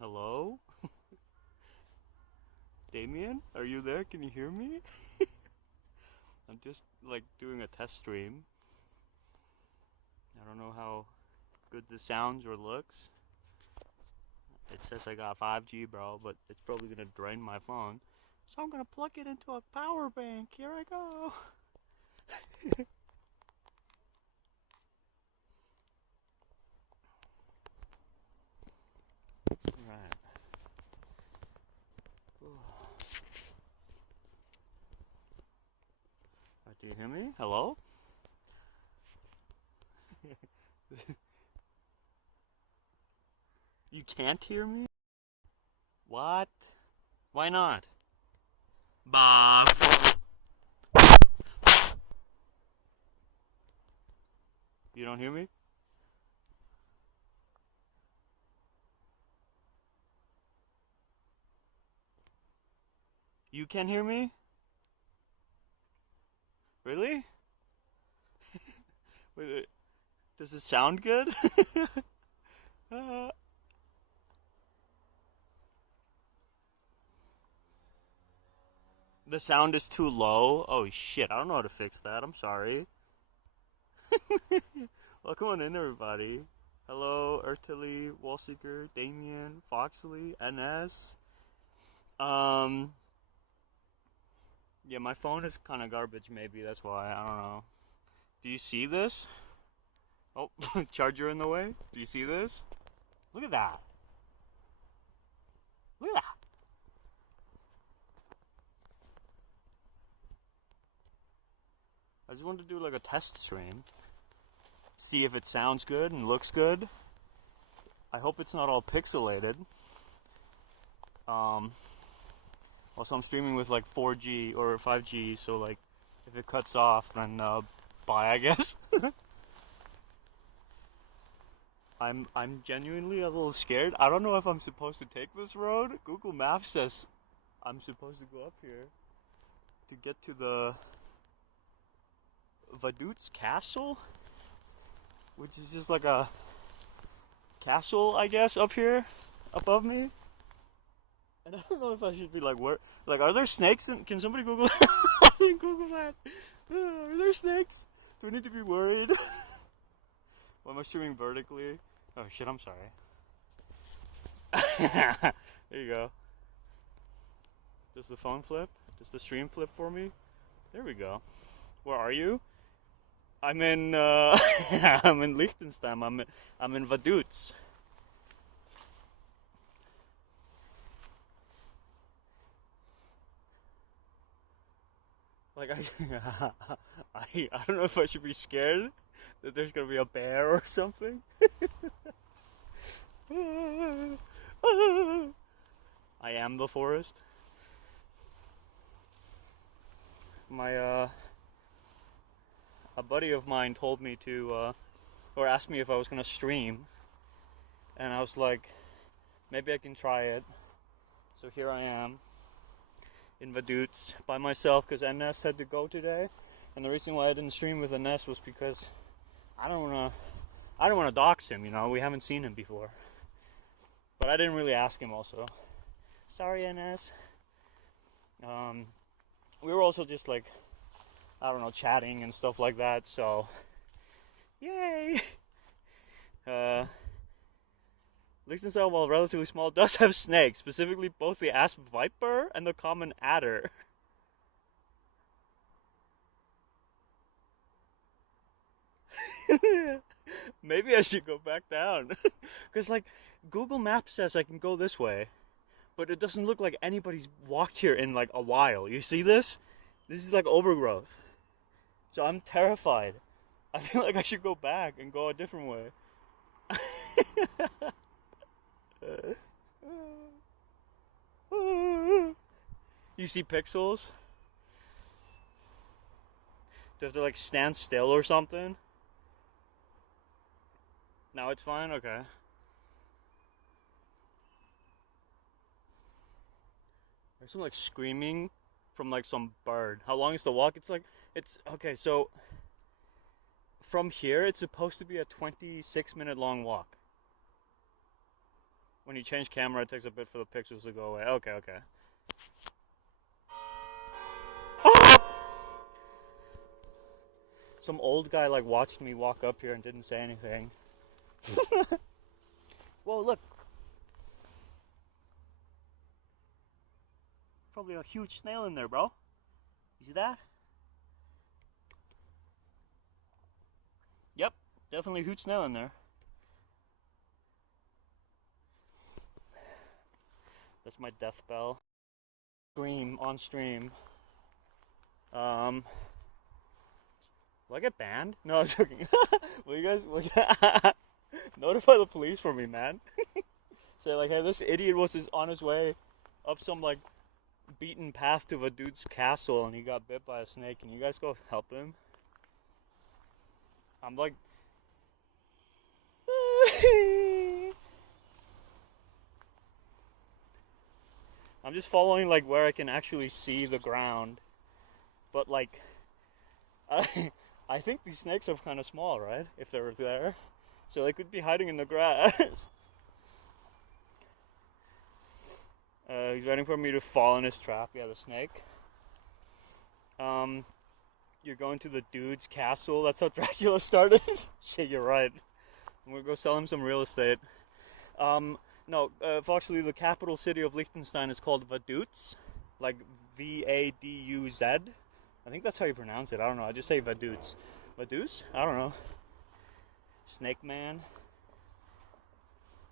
Hello? Damien? Are you there? Can you hear me? I'm just like doing a test stream. I don't know how good this sounds or looks. It says I got 5G, bro, but it's probably gonna drain my phone. So I'm gonna plug it into a power bank. Here I go. Right. Do you hear me? Hello? You can't hear me? What? Why not? Bah. You don't hear me? You can hear me? Really? Wait, does it sound good? uh, the sound is too low? Oh shit, I don't know how to fix that. I'm sorry. Welcome on in, everybody. Hello, Ertili, Wallseeker, Damien, Foxley, NS. Yeah, my phone is kind of garbage, maybe. That's why. I don't know. Do you see this? Oh, charger in the way? Do you see this? Look at that. Look at that. I just wanted to do like a test stream. See if it sounds good and looks good. I hope it's not all pixelated. Also, I'm streaming with like 4G or 5G, so like if it cuts off, then bye, I guess. I'm genuinely a little scared. I don't know if I'm supposed to take this road. Google Maps says I'm supposed to go up here to get to the Vaduz castle, which is just like a castle, I guess, up here above me. And I don't know if I should be like, where? Like, are there snakes? Can somebody Google Google that? Are there snakes? Do I need to be worried? Why am I streaming vertically? Oh shit, I'm sorry. There you go. Does the phone flip? Does the stream flip for me? There we go. Where are you? I'm in I'm in Liechtenstein. I'm in Vaduz. Like I don't know if I should be scared that there's gonna be a bear or something. I am the forest. My a buddy of mine told me to or asked me if I was gonna stream, and I was like, maybe I can try it. So here I am in Vaduz by myself because NS had to go today, and the reason why I didn't stream with NS was because I don't wanna dox him. You know, we haven't seen him before, but I didn't really ask him. Also, sorry, NS. We were also just like, I don't know, chatting and stuff like that. So, yay! Liechtenstein, while relatively small, does have snakes, specifically both the asp viper and the common adder. Maybe I should go back down. Because, like, Google Maps says I can go this way, but it doesn't look like anybody's walked here in, like, a while. You see this? This is, like, overgrowth. So I'm terrified. I feel like I should go back and go a different way. You see pixels? Do I have to like stand still or something? Now it's fine? Okay. There's some like screaming from like some bird. How long is the walk? It's okay, so from here it's supposed to be a 26-minute long walk. when you change camera, it takes a bit for the pixels to go away. Okay, okay. Some old guy like watched me walk up here and didn't say anything. Whoa, look. Probably a huge snail in there, bro. You see that? Yep, definitely a huge snail in there. That's my death bell. Stream, on stream. Will I get banned? No, I'm joking. Will you guys notify the police for me, man? Say like, hey, this idiot was on his way up some like beaten path to Vaduz castle and he got bit by a snake. Can you guys go help him? I'm like I'm just following like where I can actually see the ground. But like I think these snakes are kind of small, right? If they're there. So they could be hiding in the grass. He's waiting for me to fall in his trap. Yeah, the snake. You're going to the dude's castle. That's how Dracula started. Shit, you're right. I'm gonna go sell him some real estate. No, actually the capital city of Liechtenstein is called Vaduz. Like V-A-D-U-Z. I think that's how you pronounce it. I don't know. I just say Vaduz. Vaduz? I don't know. Snake Man.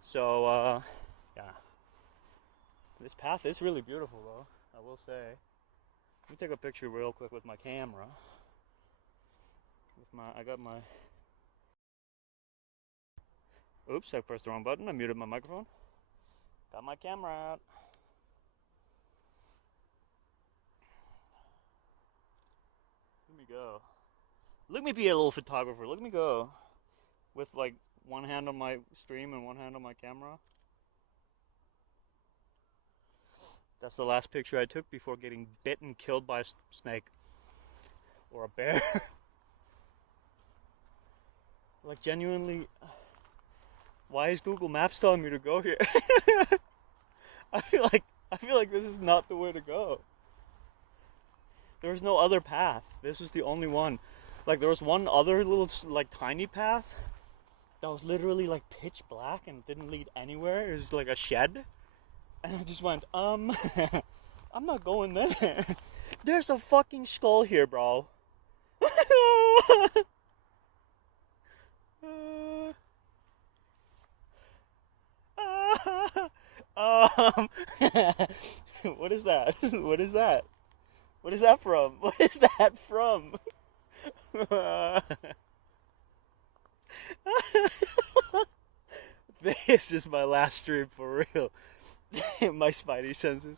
So, yeah. This path is really beautiful, though, I will say. Let me take a picture real quick with my camera. I got my... Oops, I pressed the wrong button. I muted my microphone. Got my camera out. Let me go. Let me be a little photographer. Let me go. With like one hand on my stream and one hand on my camera. That's the last picture I took before getting bit and killed by a snake. Or a bear. Like genuinely, why is Google Maps telling me to go here? I feel like this is not the way to go. There's no other path. This is the only one. Like there was one other little like tiny path that was literally like pitch black and didn't lead anywhere. It was like a shed. And I just went, I'm not going there. There's a fucking skull here, bro. What is that? What is that? What is that from? What is that from? This is my last stream for real. My spidey senses.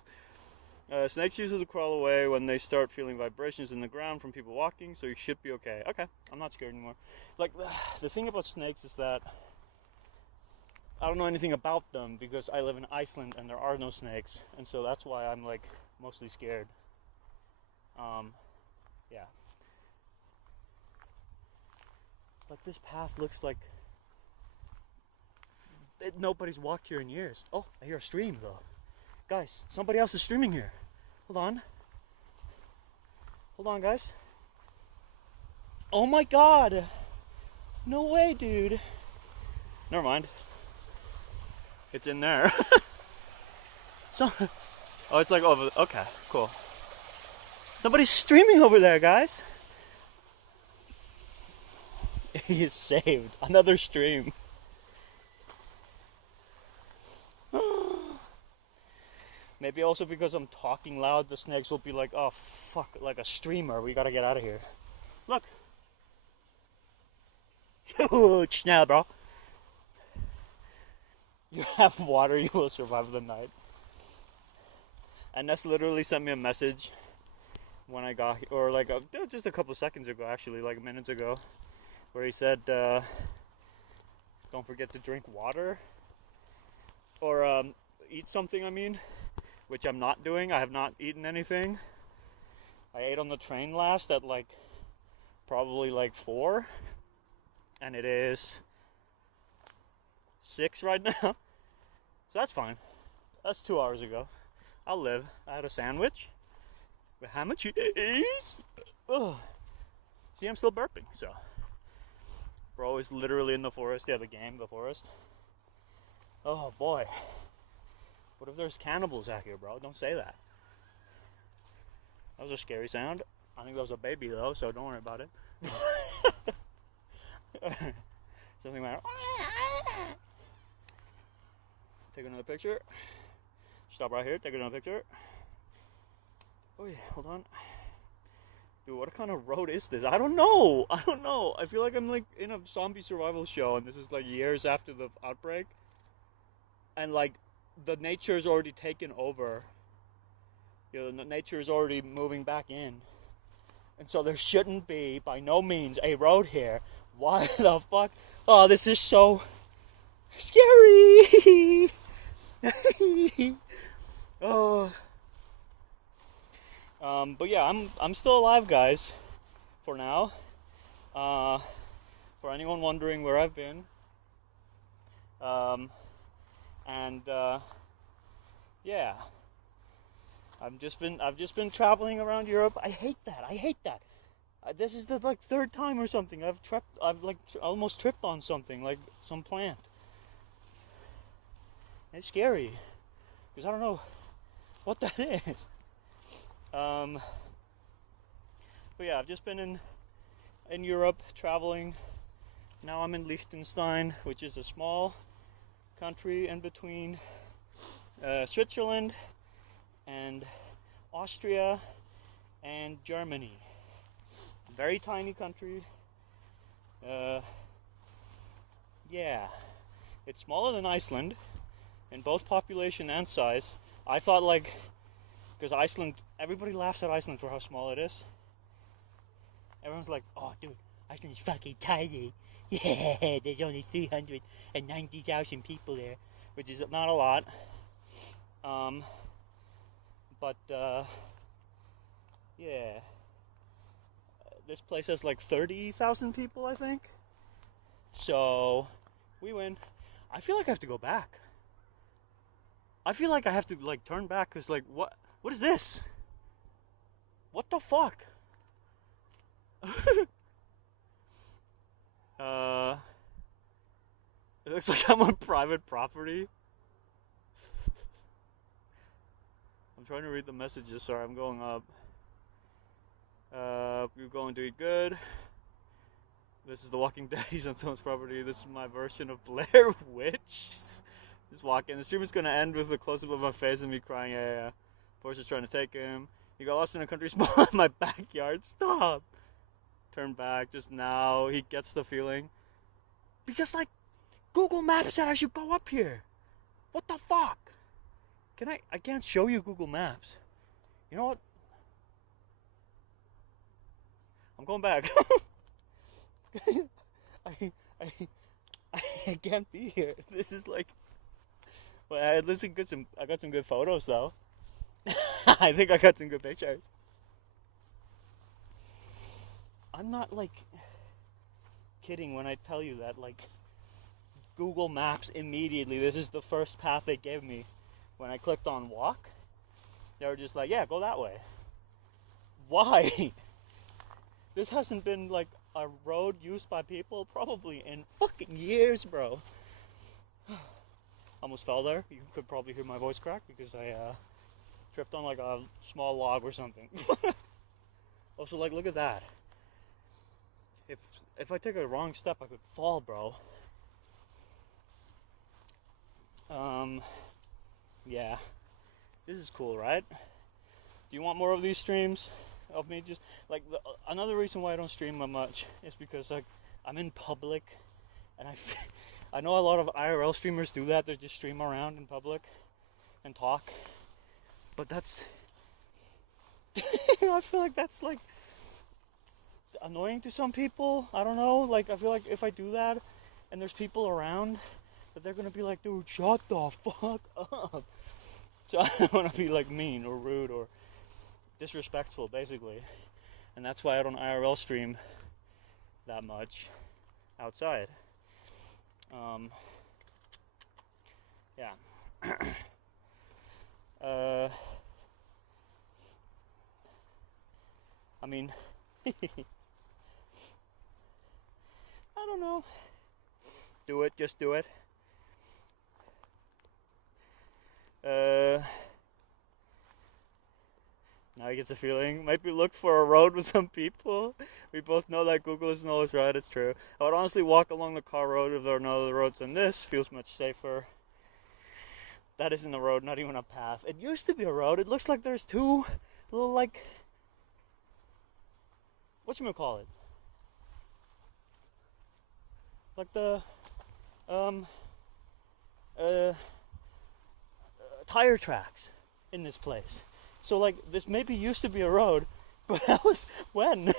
Snakes usually crawl away when they start feeling vibrations in the ground from people walking, so you should be okay. Okay, I'm not scared anymore. Like, the thing about snakes is that I don't know anything about them because I live in Iceland and there are no snakes, and so that's why I'm like mostly scared. Yeah. Like this path looks like nobody's walked here in years. Oh, I hear a stream though. Guys, somebody else is streaming here. Hold on. Hold on, guys. Oh my god. No way, dude. Never mind. It's in there. So, oh, it's like over. Okay, cool. Somebody's streaming over there, guys. He is saved. Another stream. Maybe also because I'm talking loud, the snakes will be like, oh fuck, like a streamer, we gotta get out of here. Look. Huge snail, bro. You have water, you will survive the night. And Ness literally sent me a message when I got here, or like just a couple seconds ago actually, like minutes ago, where he said, don't forget to drink water. Or eat something, I mean. Which I'm not doing. I have not eaten anything. I ate on the train last at like probably like 4, and it is 6 right now. So that's fine. That's 2 hours ago. I'll live. I had a sandwich with ham and cheese. Ugh. See, I'm still burping, so. Bro is literally in the forest. Yeah, the game, the forest. Oh boy. What if there's cannibals out here, bro? Don't say that. That was a scary sound. I think that was a baby though, so don't worry about it. Something like take another picture. Stop right here, take another picture. Oh yeah, hold on. Dude, what kind of road is this? I don't know. I feel like I'm like in a zombie survival show, and this is like years after the outbreak. And like the nature is already taken over. You know, nature is already moving back in. And so there shouldn't be, by no means, a road here. Why the fuck? Oh, this is so scary. Oh. But yeah, I'm still alive, guys. For now. For anyone wondering where I've been. Yeah. I've just been traveling around Europe. I hate that. This is the like third time or something. I've almost tripped on something, like some plant. It's scary because I don't know what that is. But yeah, I've just been in Europe traveling. Now I'm in Liechtenstein, which is a small country in between Switzerland and Austria and Germany. Very tiny country. Yeah, it's smaller than Iceland in both population and size. I thought like, because Iceland, everybody laughs at Iceland for how small it is. Everyone's like, oh dude, Iceland's fucking tiny. Yeah, there's only 390,000 people there, which is not a lot. Yeah. This place has like 30,000 people, I think. So, we win. I feel like I have to go back. I feel like I have to like turn back because like what is this? What the fuck? It looks like I'm on private property. I'm trying to read the messages, sorry, I'm going up. You're going to eat good. This is The Walking Dead, he's on someone's property. This is my version of Blair Witch. Just walking. The stream is going to end with a close-up of my face and me crying, yeah. Force is trying to take him. He got lost in a country small in my backyard. Stop. Turn back just now. He gets the feeling. Because, like, Google Maps said I should go up here. What the fuck? I can't show you Google Maps. You know what? I'm going back. I can't be here. This is like, well, I got some good photos though. I think I got some good pictures. I'm not like kidding when I tell you that like Google Maps immediately, this is the first path they gave me. When I clicked on walk, they were just like, yeah, go that way. Why? This hasn't been like a road used by people probably in fucking years, bro. Almost fell there. You could probably hear my voice crack because I tripped on like a small log or something. Also, like, look at that. If I take a wrong step, I could fall, bro. Yeah. This is cool, right? Do you want more of these streams? Of me just, like, another reason why I don't stream that much is because, like, I'm in public, and I know a lot of IRL streamers do that. They just stream around in public and talk, but that's, I feel like that's, like, annoying to some people. I don't know, like, I feel like if I do that, and there's people around, that they're gonna be like, dude, shut the fuck up. So I don't want to be, like, mean or rude or disrespectful, basically. And that's why I don't IRL stream that much outside. Yeah. I mean, I don't know. Do it, just do it. Now he gets a feeling. Maybe look for a road with some people. We both know that Google isn't always right, it's true. I would honestly walk along the car road if there are no other roads than this. Feels much safer. That isn't a road, not even a path. It used to be a road. It looks like there's two little, like, whatchamacallit? Like the, tire tracks in this place. So, like, this maybe used to be a road, but that was when?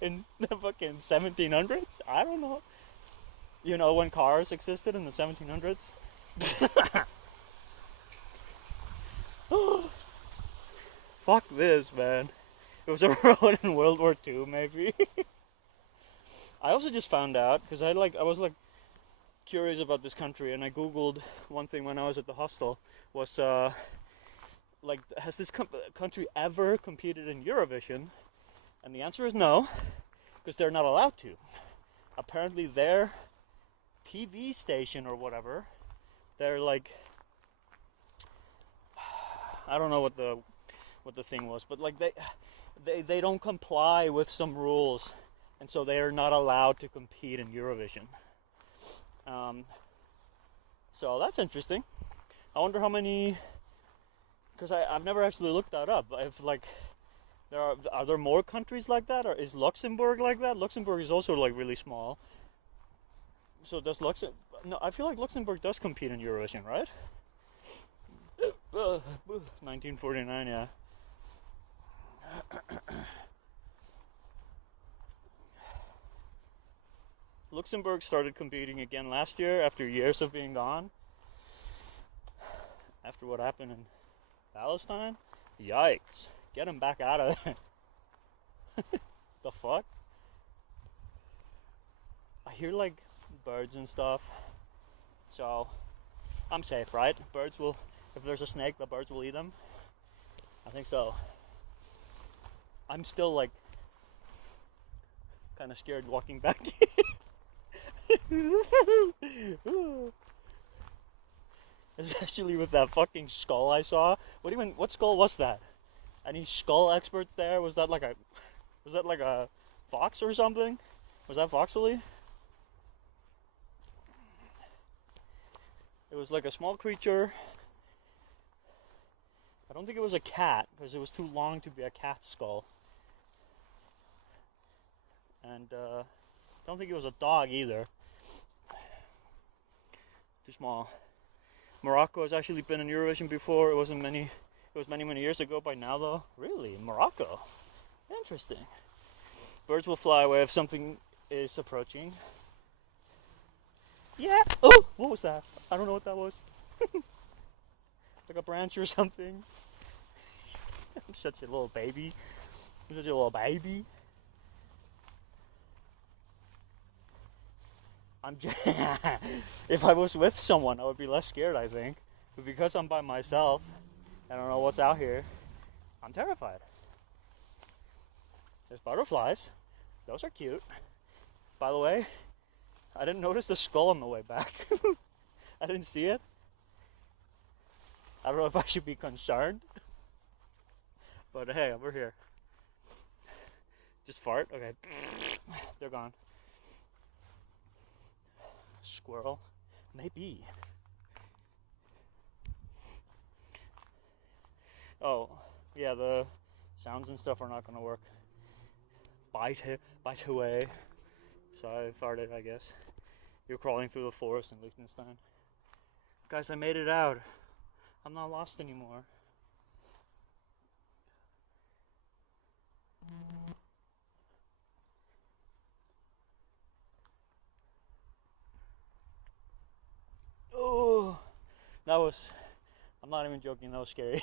In the fucking 1700s? I don't know. You know, when cars existed in the 1700s? Fuck this, man. It was a road in World War II, maybe. I also just found out, because I was curious about this country, and I googled one thing when I was at the hostel, was, has this country ever competed in Eurovision? And the answer is no, because they're not allowed to. Apparently their TV station or whatever, they're like, I don't know what the thing was, but like they don't comply with some rules, and so they are not allowed to compete in Eurovision. So that's interesting. I wonder how many, because I've never actually looked that up. If like are there more countries like that, or is Luxembourg like that? Luxembourg is also like really small. So does Luxembourg? No, I feel like Luxembourg does compete in Eurovision, right? 1949, yeah. Luxembourg started competing again last year after years of being gone. After what happened in Palestine? Yikes. Get them back out of there. The fuck? I hear like birds and stuff. So I'm safe, right? Birds will, if there's a snake, the birds will eat them. I think so. I'm still like kind of scared walking back here. Especially with that fucking skull I saw. What skull was that? Any skull experts there? Was that like a fox or something? Was that foxily? It was like a small creature. I don't think it was a cat, because it was too long to be a cat skull. And I don't think it was a dog either. Too small. Morocco has actually been in Eurovision before. It was many years ago by now though. Really? Morocco? Interesting. Birds will fly away if something is approaching. Yeah! Oh! What was that? I don't know what that was. Like a branch or something. I'm such a little baby. I'm such a little baby. If I was with someone, I would be less scared, I think. But because I'm by myself, I don't know what's out here, I'm terrified. There's butterflies. Those are cute. By the way, I didn't notice the skull on the way back. I didn't see it. I don't know if I should be concerned. But hey, we're here. Just fart? Okay. They're gone. Squirrel? Maybe. Oh, yeah, the sounds and stuff are not gonna work. Bite away. So I farted, I guess. You're crawling through the forest in Liechtenstein. Guys, I made it out. I'm not lost anymore. Oh, I'm not even joking, that was scary.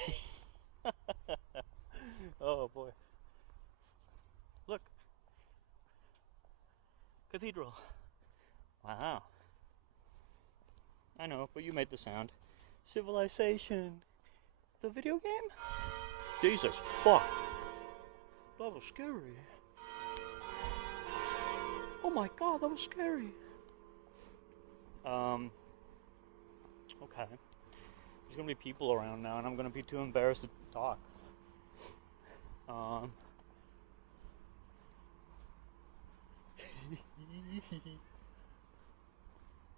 Oh boy. Look. Cathedral. Wow. I know, but you made the sound. Civilization. The video game? Jesus fuck. That was scary. Oh my god, that was scary. Okay. There's gonna be people around now and I'm gonna be too embarrassed to talk.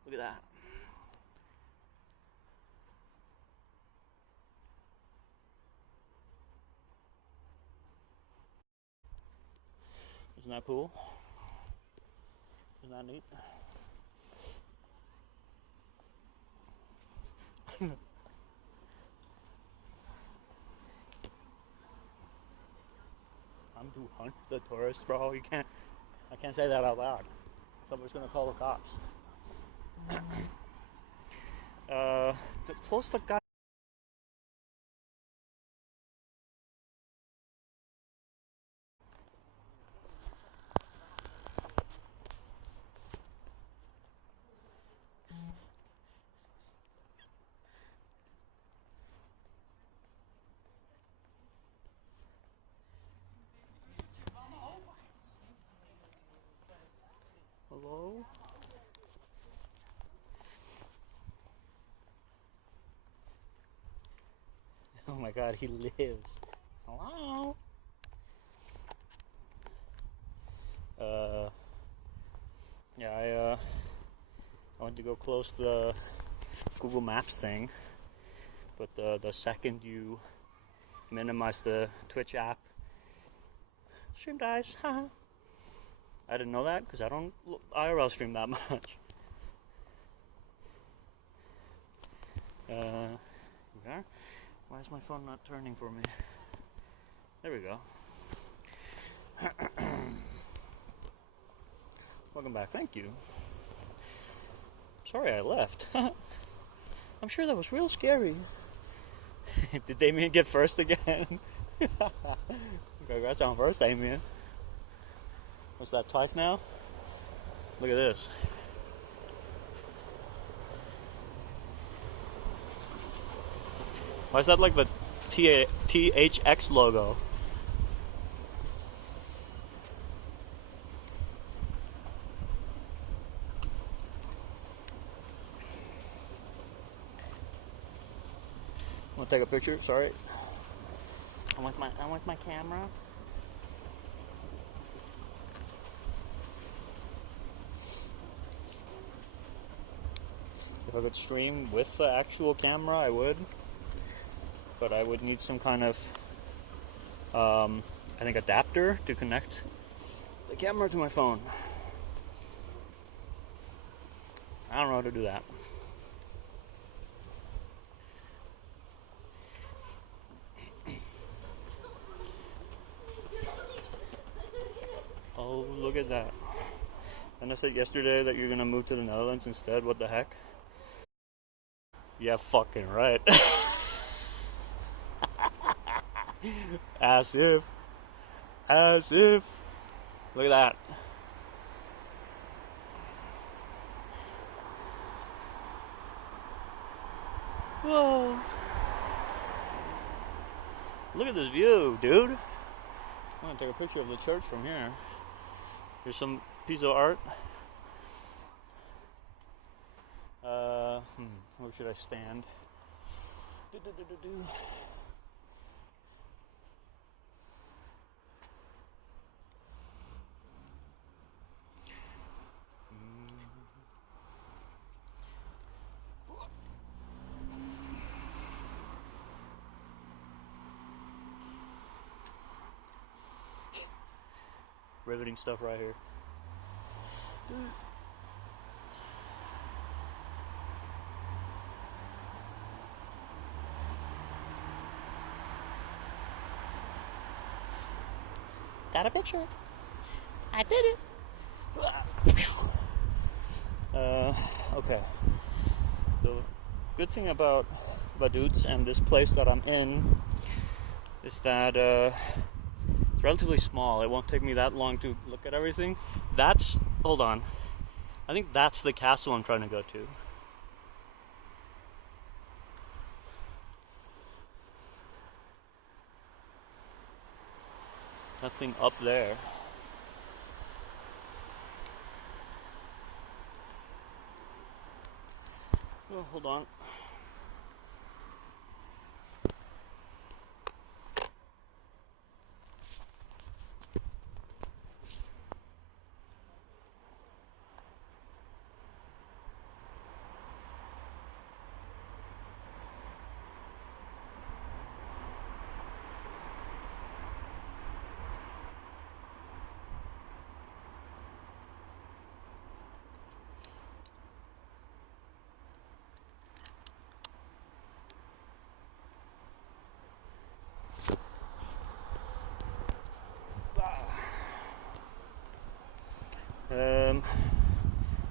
Look at that. Isn't that cool? Isn't that neat? I'm to hunt the tourists, bro. I can't say that out loud. Somebody's gonna call the cops. Close the guy. Hello? Oh my god, he lives. Hello? Yeah, I went to go close the Google Maps thing, but the second you minimize the Twitch app, stream dies. I didn't know that because I don't IRL stream that much. There. Why is my phone not turning for me? There we go. Welcome back. Thank you. Sorry I left. I'm sure that was real scary. Did Damien get first again? Congrats on first, Damien. What's that, twice now? Look at this. Why is that like the THX logo? Want to take a picture? Sorry. I'm with my camera. If I could stream with the actual camera, I would. But I would need some kind of, I think, adapter to connect the camera to my phone. I don't know how to do that. Oh, look at that. And I said yesterday that you're gonna move to the Netherlands instead. What the heck? Yeah, fucking right. As if. Look at that. Whoa. Look at this view, dude. I'm gonna take a picture of the church from here. Here's some piece of art. Where should I stand? Riveting stuff right here. Got a picture. I did it. Okay. The good thing about Vaduz and this place that I'm in is that it's relatively small. It won't take me that long to look at everything. Hold on. I think that's the castle I'm trying to go to. Nothing up there. Oh, hold on.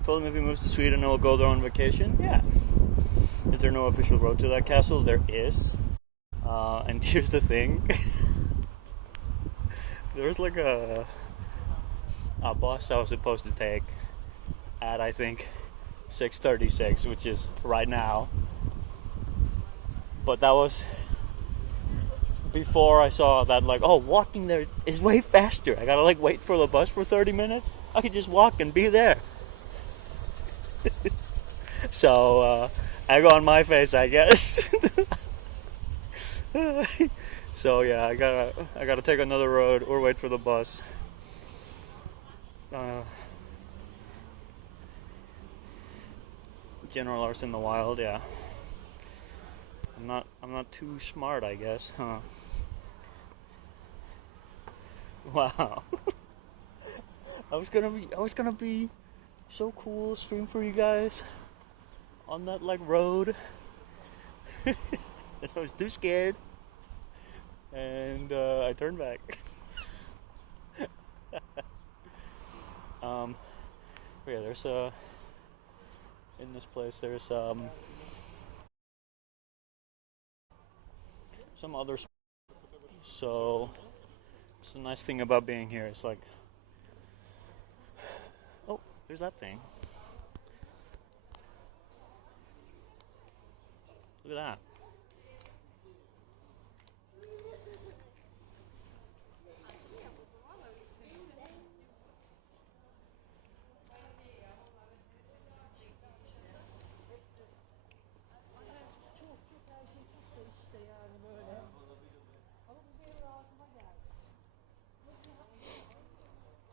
Told him if he moves to Sweden, he'll go there on vacation. Yeah. Is there no official road to that castle? There is. And here's the thing. There's like a bus I was supposed to take at, I think, 6:36, which is right now. But that was before I saw that, like, oh, walking there is way faster. I gotta, like, wait for the bus for 30 minutes. I could just walk and be there. So, egg on my face, I guess. So yeah, I gotta take another road or wait for the bus. GeneralArse in the wild, yeah. I'm not too smart, I guess, huh? Wow. I was gonna be so cool, stream for you guys on that, like, road. I was too scared, and I turned back. Yeah, there's in this place there's some other. So it's a nice thing about being here. It's like, oh, there's that thing. Look at that.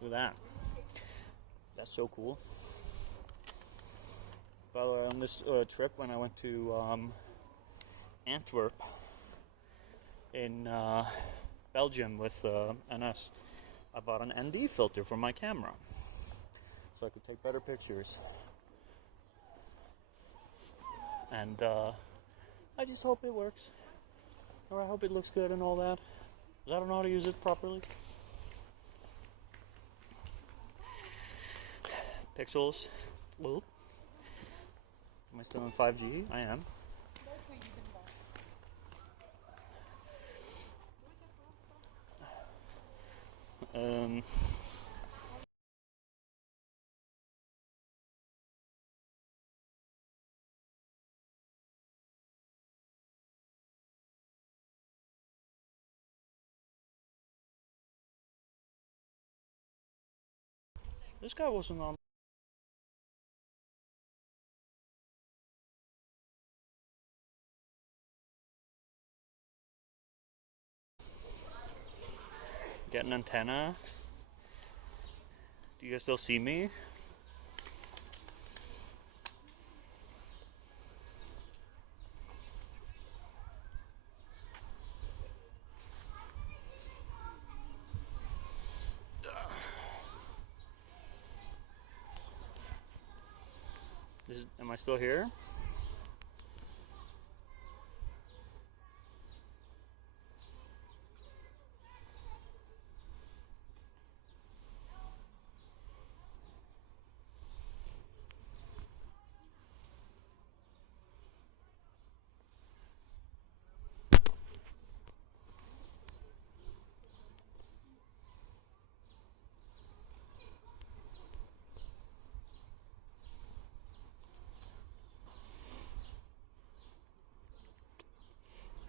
Look at that. That's so cool. By the way, on this trip when I went to Antwerp in Belgium with NS, I bought an ND filter for my camera so I could take better pictures. And I just hope it works, or I hope it looks good and all that, because I don't know how to use it properly. Pixels. Whoop. Am I still in 5G? I am. This guy wasn't on. Get an antenna. Do you guys still see me? Am I still here?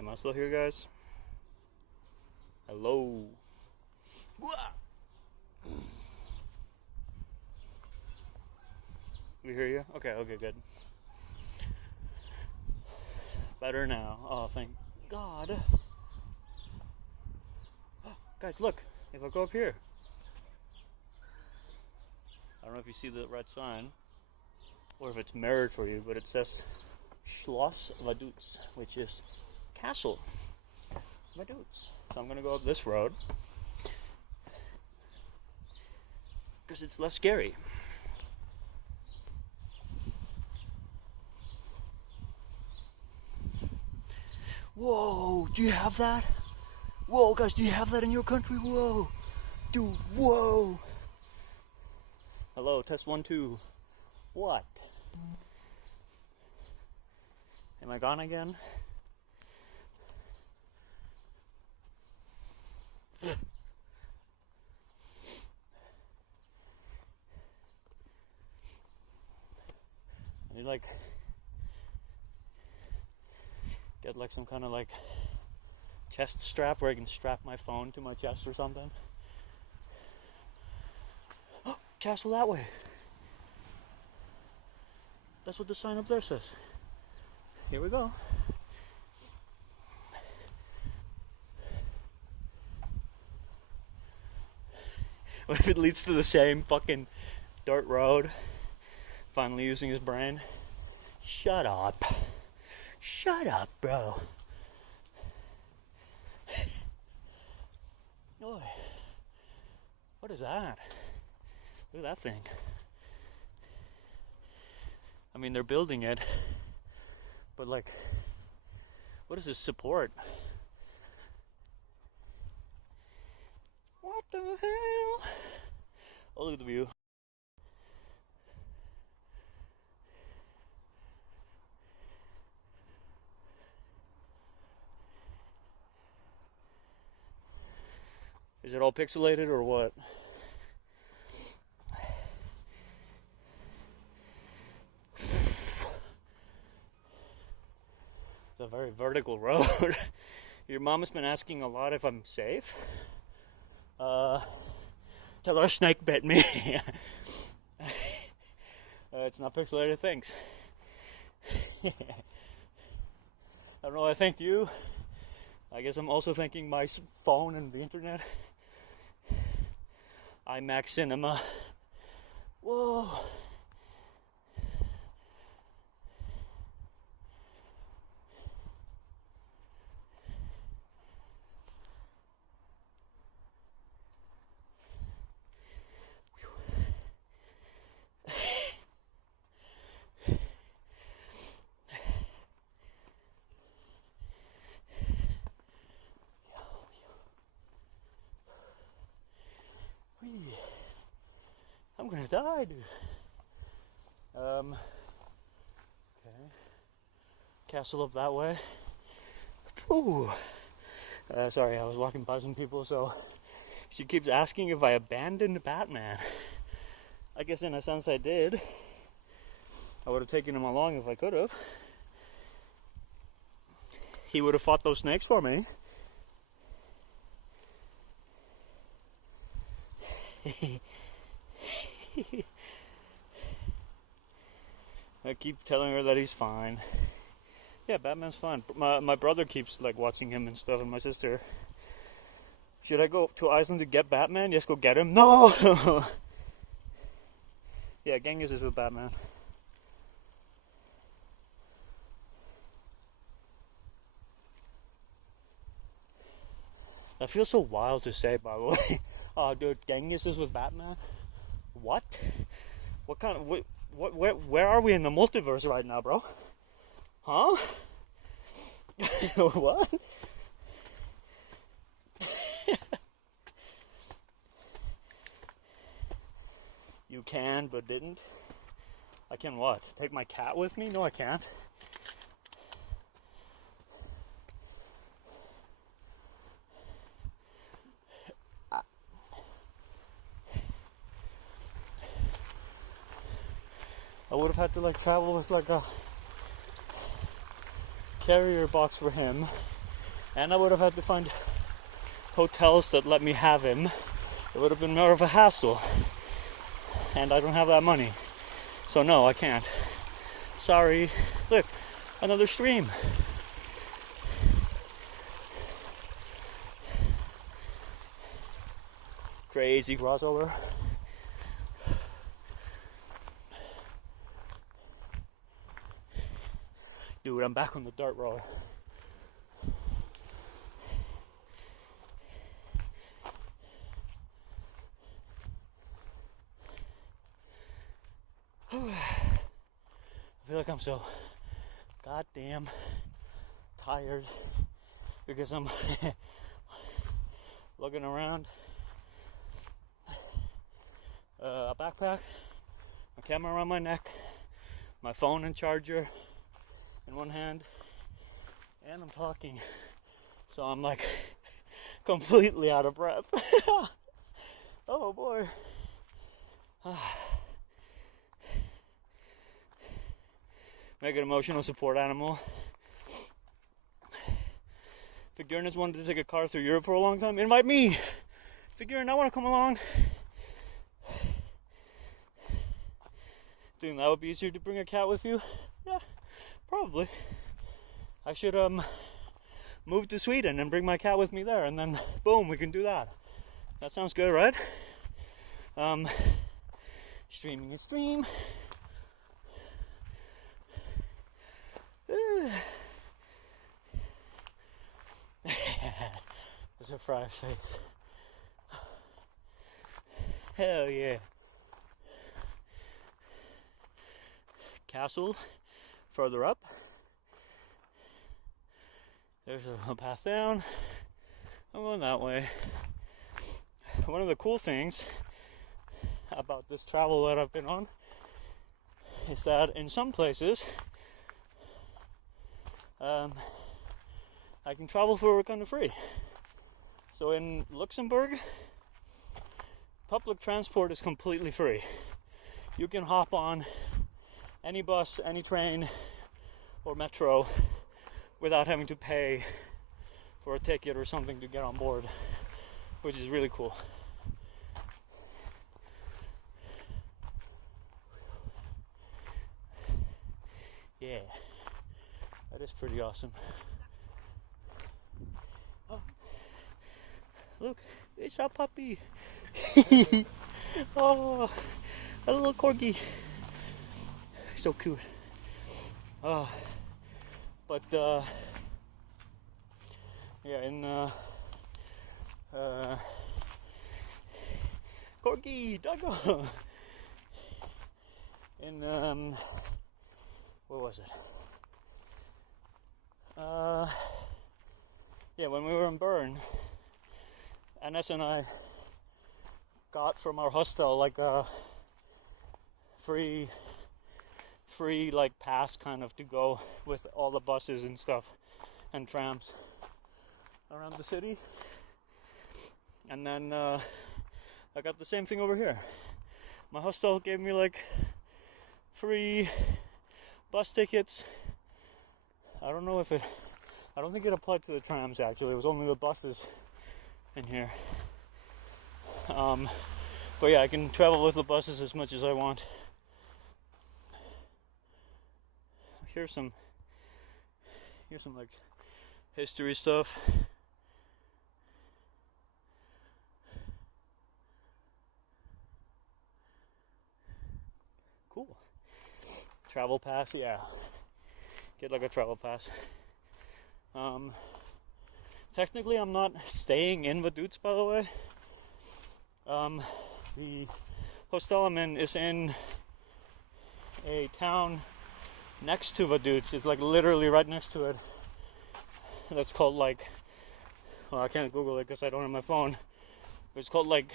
Am I still here, guys? Hello. hear you? Okay, good. Better now. Oh, thank God. Guys, look. If I go up here. I don't know if you see the red sign or if it's mirrored for you, but it says Schloss Vaduz, which is Castle Vaduz. So I'm going to go up this road because it's less scary. Whoa, do you have that? Whoa, guys, do you have that in your country? Whoa, dude, whoa. Hello, test 1, 2. What? Am I gone again? I need like get like some kind of like chest strap where I can strap my phone to my chest or something. Oh, castle that way. That's what the sign up there says. Here we go. What if it leads to the same fucking dirt road? Finally using his brain. Shut up. Shut up, bro. Boy. What is that? Look at that thing. I mean, they're building it, but like, what is this support? What the hell? Oh, look at the view. Is it all pixelated or what? It's a very vertical road. Your mom has been asking a lot if I'm safe. Tell her a snake bit me. It's not pixelated, thanks. I don't know, I thanked you. I guess I'm also thanking my phone and the internet. IMAX Cinema. Whoa. I'm gonna die, dude. Okay. Castle up that way. Ooh. Sorry, I was walking by some people, so she keeps asking if I abandoned Batman. I guess in a sense I did. I would have taken him along if I could have. He would have fought those snakes for me. I keep telling her that he's fine. Yeah, Batman's fine. My brother keeps like watching him and stuff, and my sister. Should I go to Iceland to get Batman? Yes, go get him. No. Yeah, Genghis is with Batman. That feels so wild to say, by the way. Oh, dude, Genghis is with Batman? What? What kind of... where are we in the multiverse right now, bro? Huh? What? You can, but didn't? I can what? Take my cat with me? No, I can't. I would have had to like travel with like a carrier box for him, and I would have had to find hotels that let me have him. It would have been more of a hassle, and I don't have that money. So no, I can't. Sorry. Look, another stream. Crazy crossover. Dude, I'm back on the dirt road. I feel like I'm so goddamn tired because I'm looking around. A backpack, a camera around my neck, my phone and charger in one hand, and I'm talking, so I'm like completely out of breath. Oh boy. Mega emotional support animal. Figurin has wanted to take a car through Europe for a long time. Invite me! Figurin, I want to come along. Think that would be easier to bring a cat with you? Yeah, probably. I should move to Sweden and bring my cat with me there, and then boom, we can do that. That sounds good, right? Streaming is stream. There's a fry face. Hell yeah. Castle further up. There's a path down. I'm going that way. One of the cool things about this travel that I've been on is that in some places I can travel for kind of free. So in Luxembourg, public transport is completely free. You can hop on any bus, any train, or metro without having to pay for a ticket or something to get on board, which is really cool. Yeah, that is pretty awesome. Oh, look, it's a puppy. Oh, a little corgi. So cute. But yeah, in corgi doggo. In where was it? Yeah, when we were in Bern, Anes and I got from our hostel like a free like pass kind of to go with all the buses and stuff and trams around the city. And then I got the same thing over here. My hostel gave me like free bus tickets. I don't think it applied to the trams actually. It was only the buses in here. But yeah, I can travel with the buses as much as I want. Here's some like history stuff. Cool. Travel pass, yeah. Get like a travel pass. Technically I'm not staying in Vaduz, by the way. The hostel I'm in is in a town next to Vaduz. It's like literally right next to it. That's called like, well, I can't Google it because I don't have my phone. It's called like,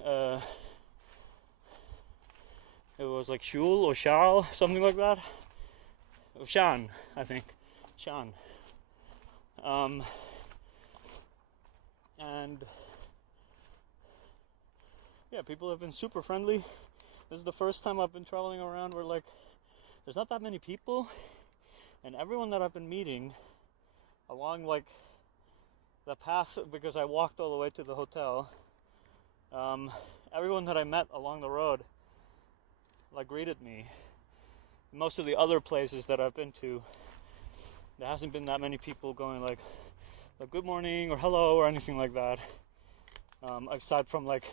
it was like Schul or Charles, something like that. Schaan, I think. Schaan. And yeah, people have been super friendly. This is the first time I've been traveling around where like there's not that many people, and everyone that I've been meeting along like the path, because I walked all the way to the hotel, everyone that I met along the road like greeted me. Most of the other places that I've been to, there hasn't been that many people going like good morning or hello or anything like that. Aside from like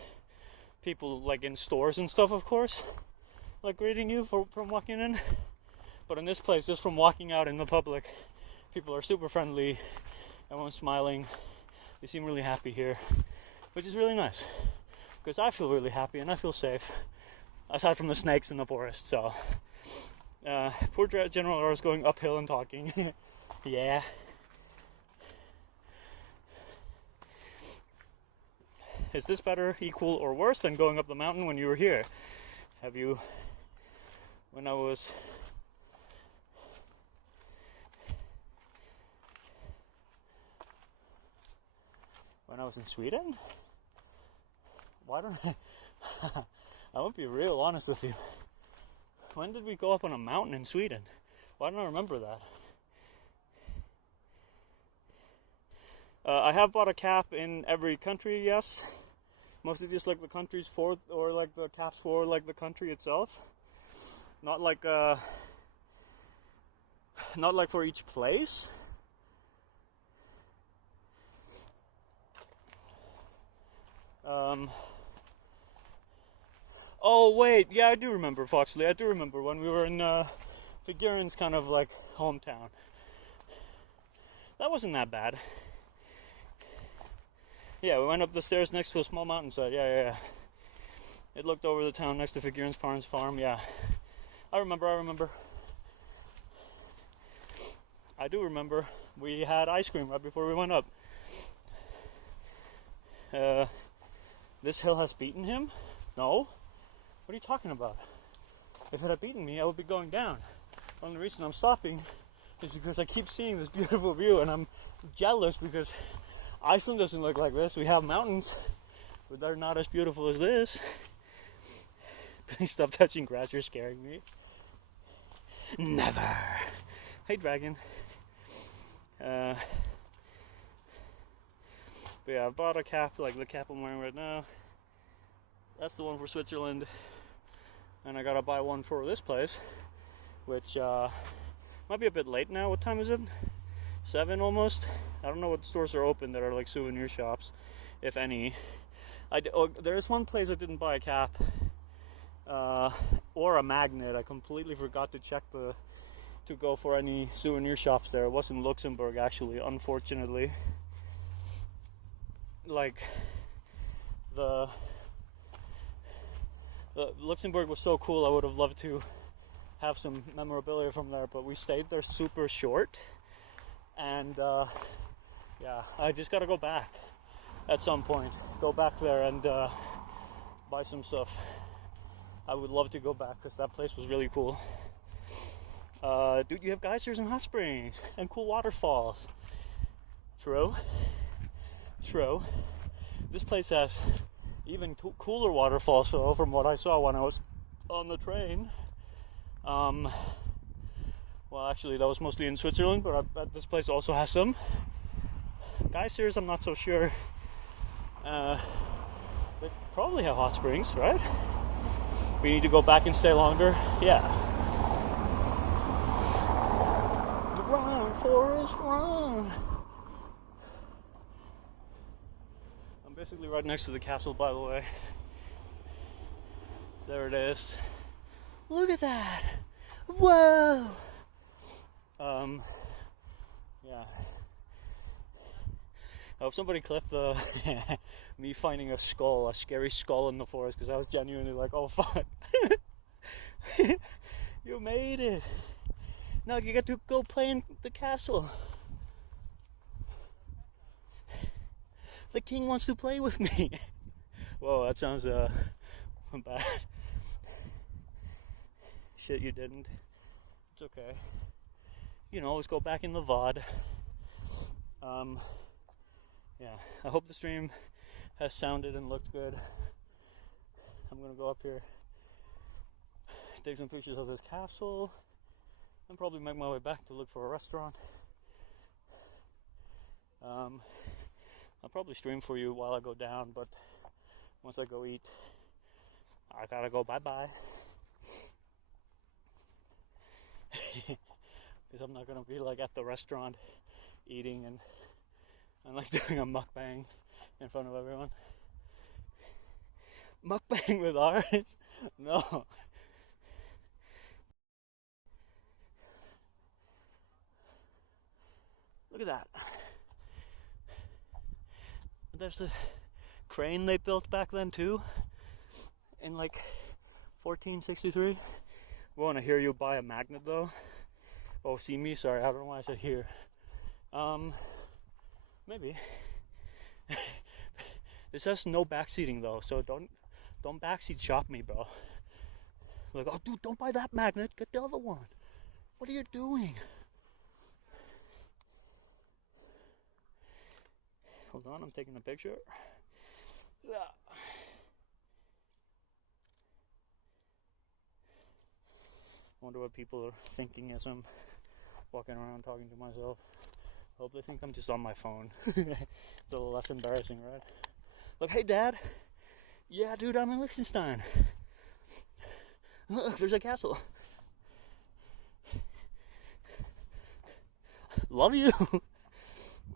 people like in stores and stuff, of course, like greeting you from walking in. But in this place, just from walking out in the public, people are super friendly. Everyone's smiling. They seem really happy here, which is really nice because I feel really happy and I feel safe. Aside from the snakes in the forest, so poor GeneralArse going uphill and talking. Yeah. Is this better, equal, or worse than going up the mountain when you were here? Have you, when I was in Sweden? Why don't I won't be real honest with you. When did we go up on a mountain in Sweden? Why don't I remember that? I have bought a cap in every country, yes. Mostly just like the countries for, or like the caps for like the country itself. Not like for each place. Oh wait, yeah, I do remember Foxley. I do remember when we were in Figuren's kind of like hometown. That wasn't that bad. Yeah, we went up the stairs next to a small mountainside. Yeah. It looked over the town next to Figuren's parents' farm. Yeah, I remember. I do remember. We had ice cream right before we went up. This hill has beaten him? No. What are you talking about? If it had beaten me, I would be going down. The only reason I'm stopping is because I keep seeing this beautiful view and I'm jealous because Iceland doesn't look like this. We have mountains, but they're not as beautiful as this. Please stop touching grass, you're scaring me. Never. Hey, dragon. But yeah, I bought a cap, like the cap I'm wearing right now. That's the one for Switzerland. And I gotta buy one for this place, which might be a bit late now. What time is it? 7 almost? I don't know what stores are open that are like souvenir shops, if any. There's one place I didn't buy a cap or a magnet. I completely forgot to check to go for any souvenir shops there. It was in Luxembourg, actually, unfortunately. Like the Luxembourg was so cool. I would have loved to have some memorabilia from there, but we stayed there super short, and yeah, I just gotta go back at some point. Go back there and buy some stuff. I would love to go back because that place was really cool. Dude, you have geysers and hot springs and cool waterfalls. True. This place has even cooler waterfalls, so from what I saw when I was on the train. Well, actually, that was mostly in Switzerland, but I bet this place also has some. Geysers, I'm not so sure. They probably have hot springs, right? We need to go back and stay longer. Yeah. Run, Forrest, run! I'm basically right next to the castle, by the way. There it is. Look at that! Whoa! Yeah. I hope somebody clipped the me finding a scary skull in the forest, because I was genuinely like, oh fuck. You made it! Now you get to go play in the castle. The king wants to play with me. Whoa, that sounds bad. Shit, you didn't. It's okay. You can always go back in the VOD. Yeah, I hope the stream has sounded and looked good. I'm gonna go up here, take some pictures of this castle, and probably make my way back to look for a restaurant. I'll probably stream for you while I go down, but once I go eat, I gotta go bye-bye. Because I'm not gonna be like at the restaurant eating and like doing a mukbang in front of everyone. Mukbang with Arse? No. Look at that. There's the crane they built back then too, in like 1463. We want to hear you buy a magnet though. Oh, see me? Sorry, I don't know why I said here. Maybe. This has no backseating though, so don't backseat shop me, bro. Like, oh dude, don't buy that magnet, get the other one. What are you doing? Hold on, I'm taking a picture. Yeah. I wonder what people are thinking as I'm walking around talking to myself. I hope they think I'm just on my phone. It's a little less embarrassing, right? Look, hey dad. Yeah, dude, I'm in Liechtenstein. Look, there's a castle. Love you.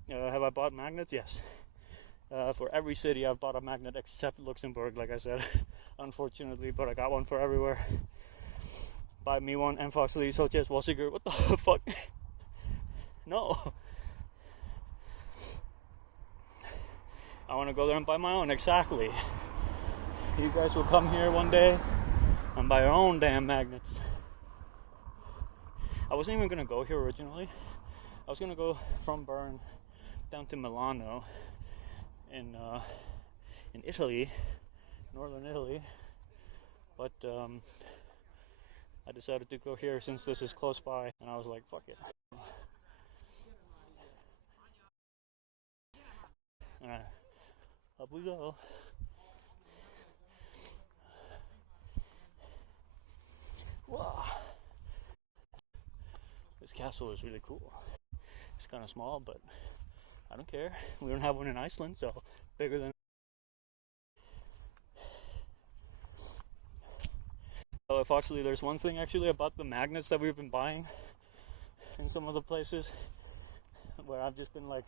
Have I bought magnets? Yes. For every city I've bought a magnet except Luxembourg, like I said. Unfortunately, but I got one for everywhere. Buy me one and Foxley, so just Wassiger. What the fuck? No. I want to go there and buy my own, exactly. You guys will come here one day and buy your own damn magnets. I wasn't even gonna go here originally. I was gonna go from Bern down to Milano in Italy, northern Italy, but I decided to go here since this is close by, and I was like, fuck it. Alright, up we go. Whoa. This castle is really cool. It's kind of small, but I don't care. We don't have one in Iceland, so bigger than. Oh, Foxley, there's one thing actually about the magnets that we've been buying in some of the places where I've just been like,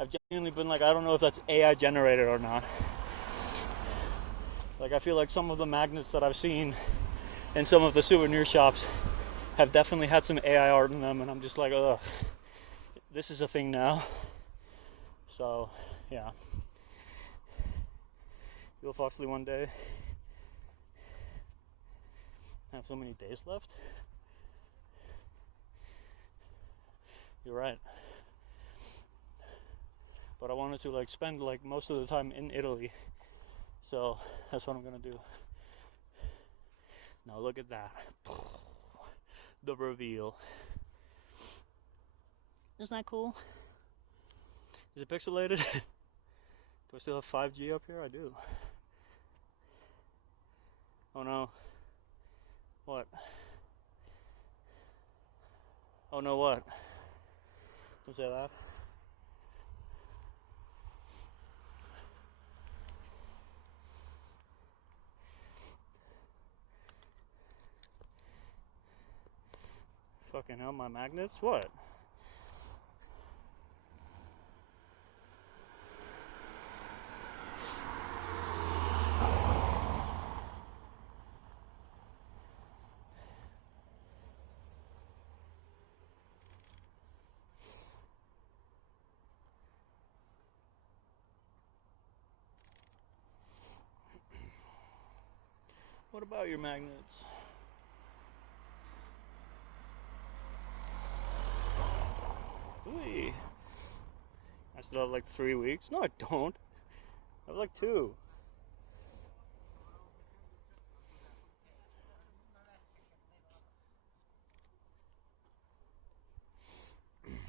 I've genuinely been like, I don't know if that's AI generated or not. Like, I feel like some of the magnets that I've seen in some of the souvenir shops have definitely had some AI art in them, and I'm just like, ugh, this is a thing now. So, yeah. You'll Foxley one day. I have so many days left. You're right. But I wanted to like spend like most of the time in Italy. So that's what I'm gonna do. Now look at that. The reveal. Isn't that cool? Is it pixelated? Do I still have 5G up here? I do. Oh no. What? Oh no, what? Don't say that. Fucking hell, my magnets? What? What about your magnets? Ooh. I still have like 3 weeks. No, I don't. I have like 2. I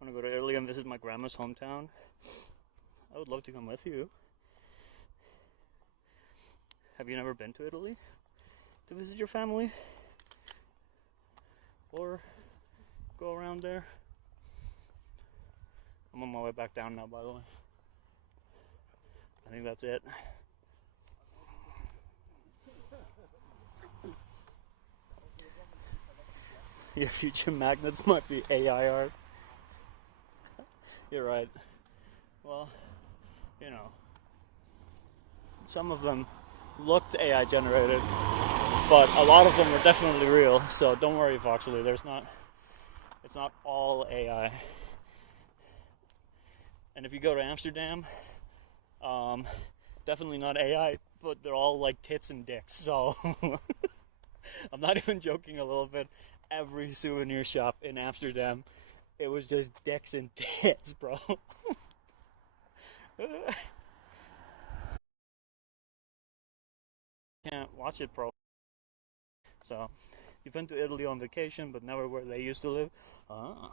want to go to Italy and visit my grandma's hometown. I would love to come with you. Have you never been to Italy to visit your family? Or go around there? I'm on my way back down now, by the way. I think that's it. Your future magnets might be AI art. You're right. Well, you know, some of them looked AI generated, but a lot of them were definitely real. So don't worry, Foxley. It's not all AI. And if you go to Amsterdam, definitely not AI, but they're all like tits and dicks. So I'm not even joking a little bit. Every souvenir shop in Amsterdam, it was just dicks and tits, bro. Can't watch it, bro. So, you've been to Italy on vacation, but never where they used to live? Ah.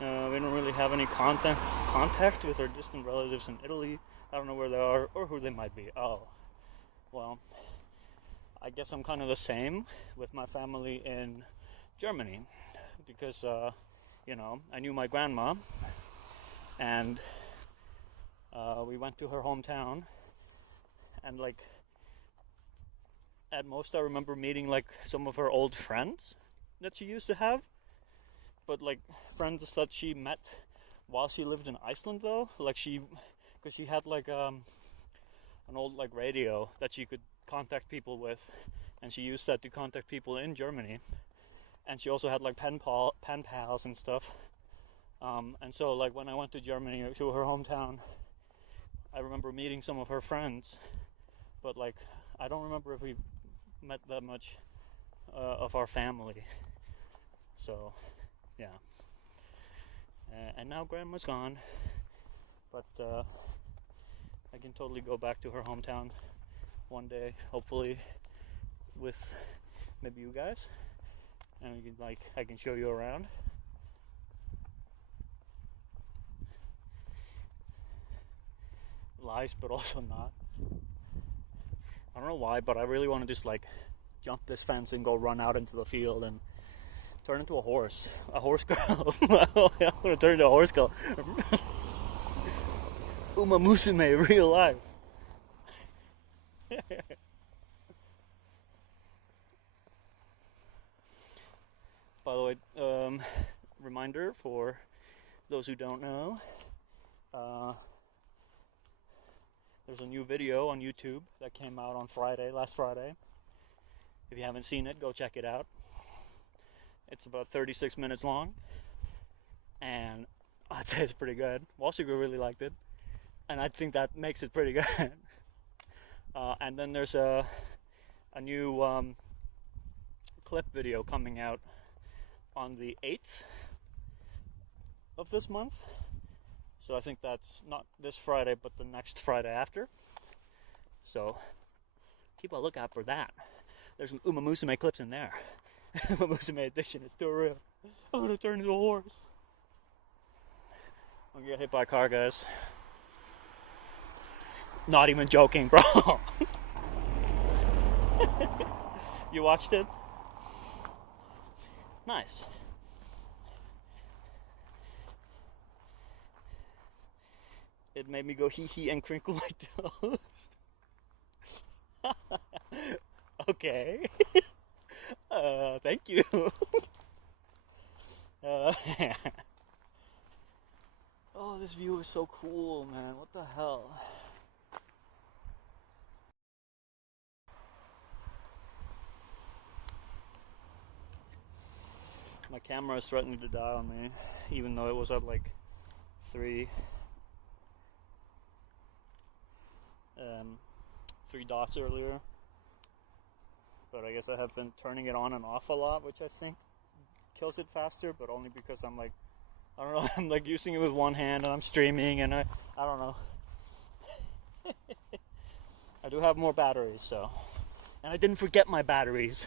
We don't really have any contact with our distant relatives in Italy. I don't know where they are or who they might be. Oh, well, I guess I'm kind of the same with my family in Germany because, I knew my grandma and we went to her hometown and, like, at most I remember meeting, like, some of her old friends that she used to have, but, like, friends that she met while she lived in Iceland, though, like, because she had, like, an old, like, radio that she could contact people with, and she used that to contact people in Germany, and she also had, like, pen pals and stuff, and so, like, when I went to Germany, to her hometown, I remember meeting some of her friends, but, like, I don't remember if we met that much of our family, so, yeah. And now grandma's gone, but I can totally go back to her hometown one day, hopefully with maybe you guys, and we can, like, I can show you around. Lies, but also not. I don't know why, but I really want to just, like, jump this fence and go run out into the field and turn into a horse girl. I want to turn into a horse girl. Uma Musume, real life. By the way, reminder for those who don't know, there's a new video on YouTube that came out on last Friday. If you haven't seen it, go check it out. It's about 36 minutes long, and I'd say it's pretty good. Walsiger really liked it, and I think that makes it pretty good. And then there's a new clip video coming out on the 8th of this month. So I think that's not this Friday, but the next Friday after. So keep a lookout for that. There's some Uma Musume clips in there. Uma Musume edition is still real. I'm gonna turn into a horse. I'm gonna get hit by a car, guys. Not even joking, bro. You watched it? Nice. It made me go hee hee and crinkle my toes. Okay. Thank you. Oh, this view is so cool, man. What the hell? My camera is threatening to die on me, even though it was at like 3 dots earlier. But I guess I have been turning it on and off a lot, which I think kills it faster, but only because I'm like, I don't know, I'm like using it with one hand and I'm streaming and I don't know. I do have more batteries, so. And I didn't forget my batteries,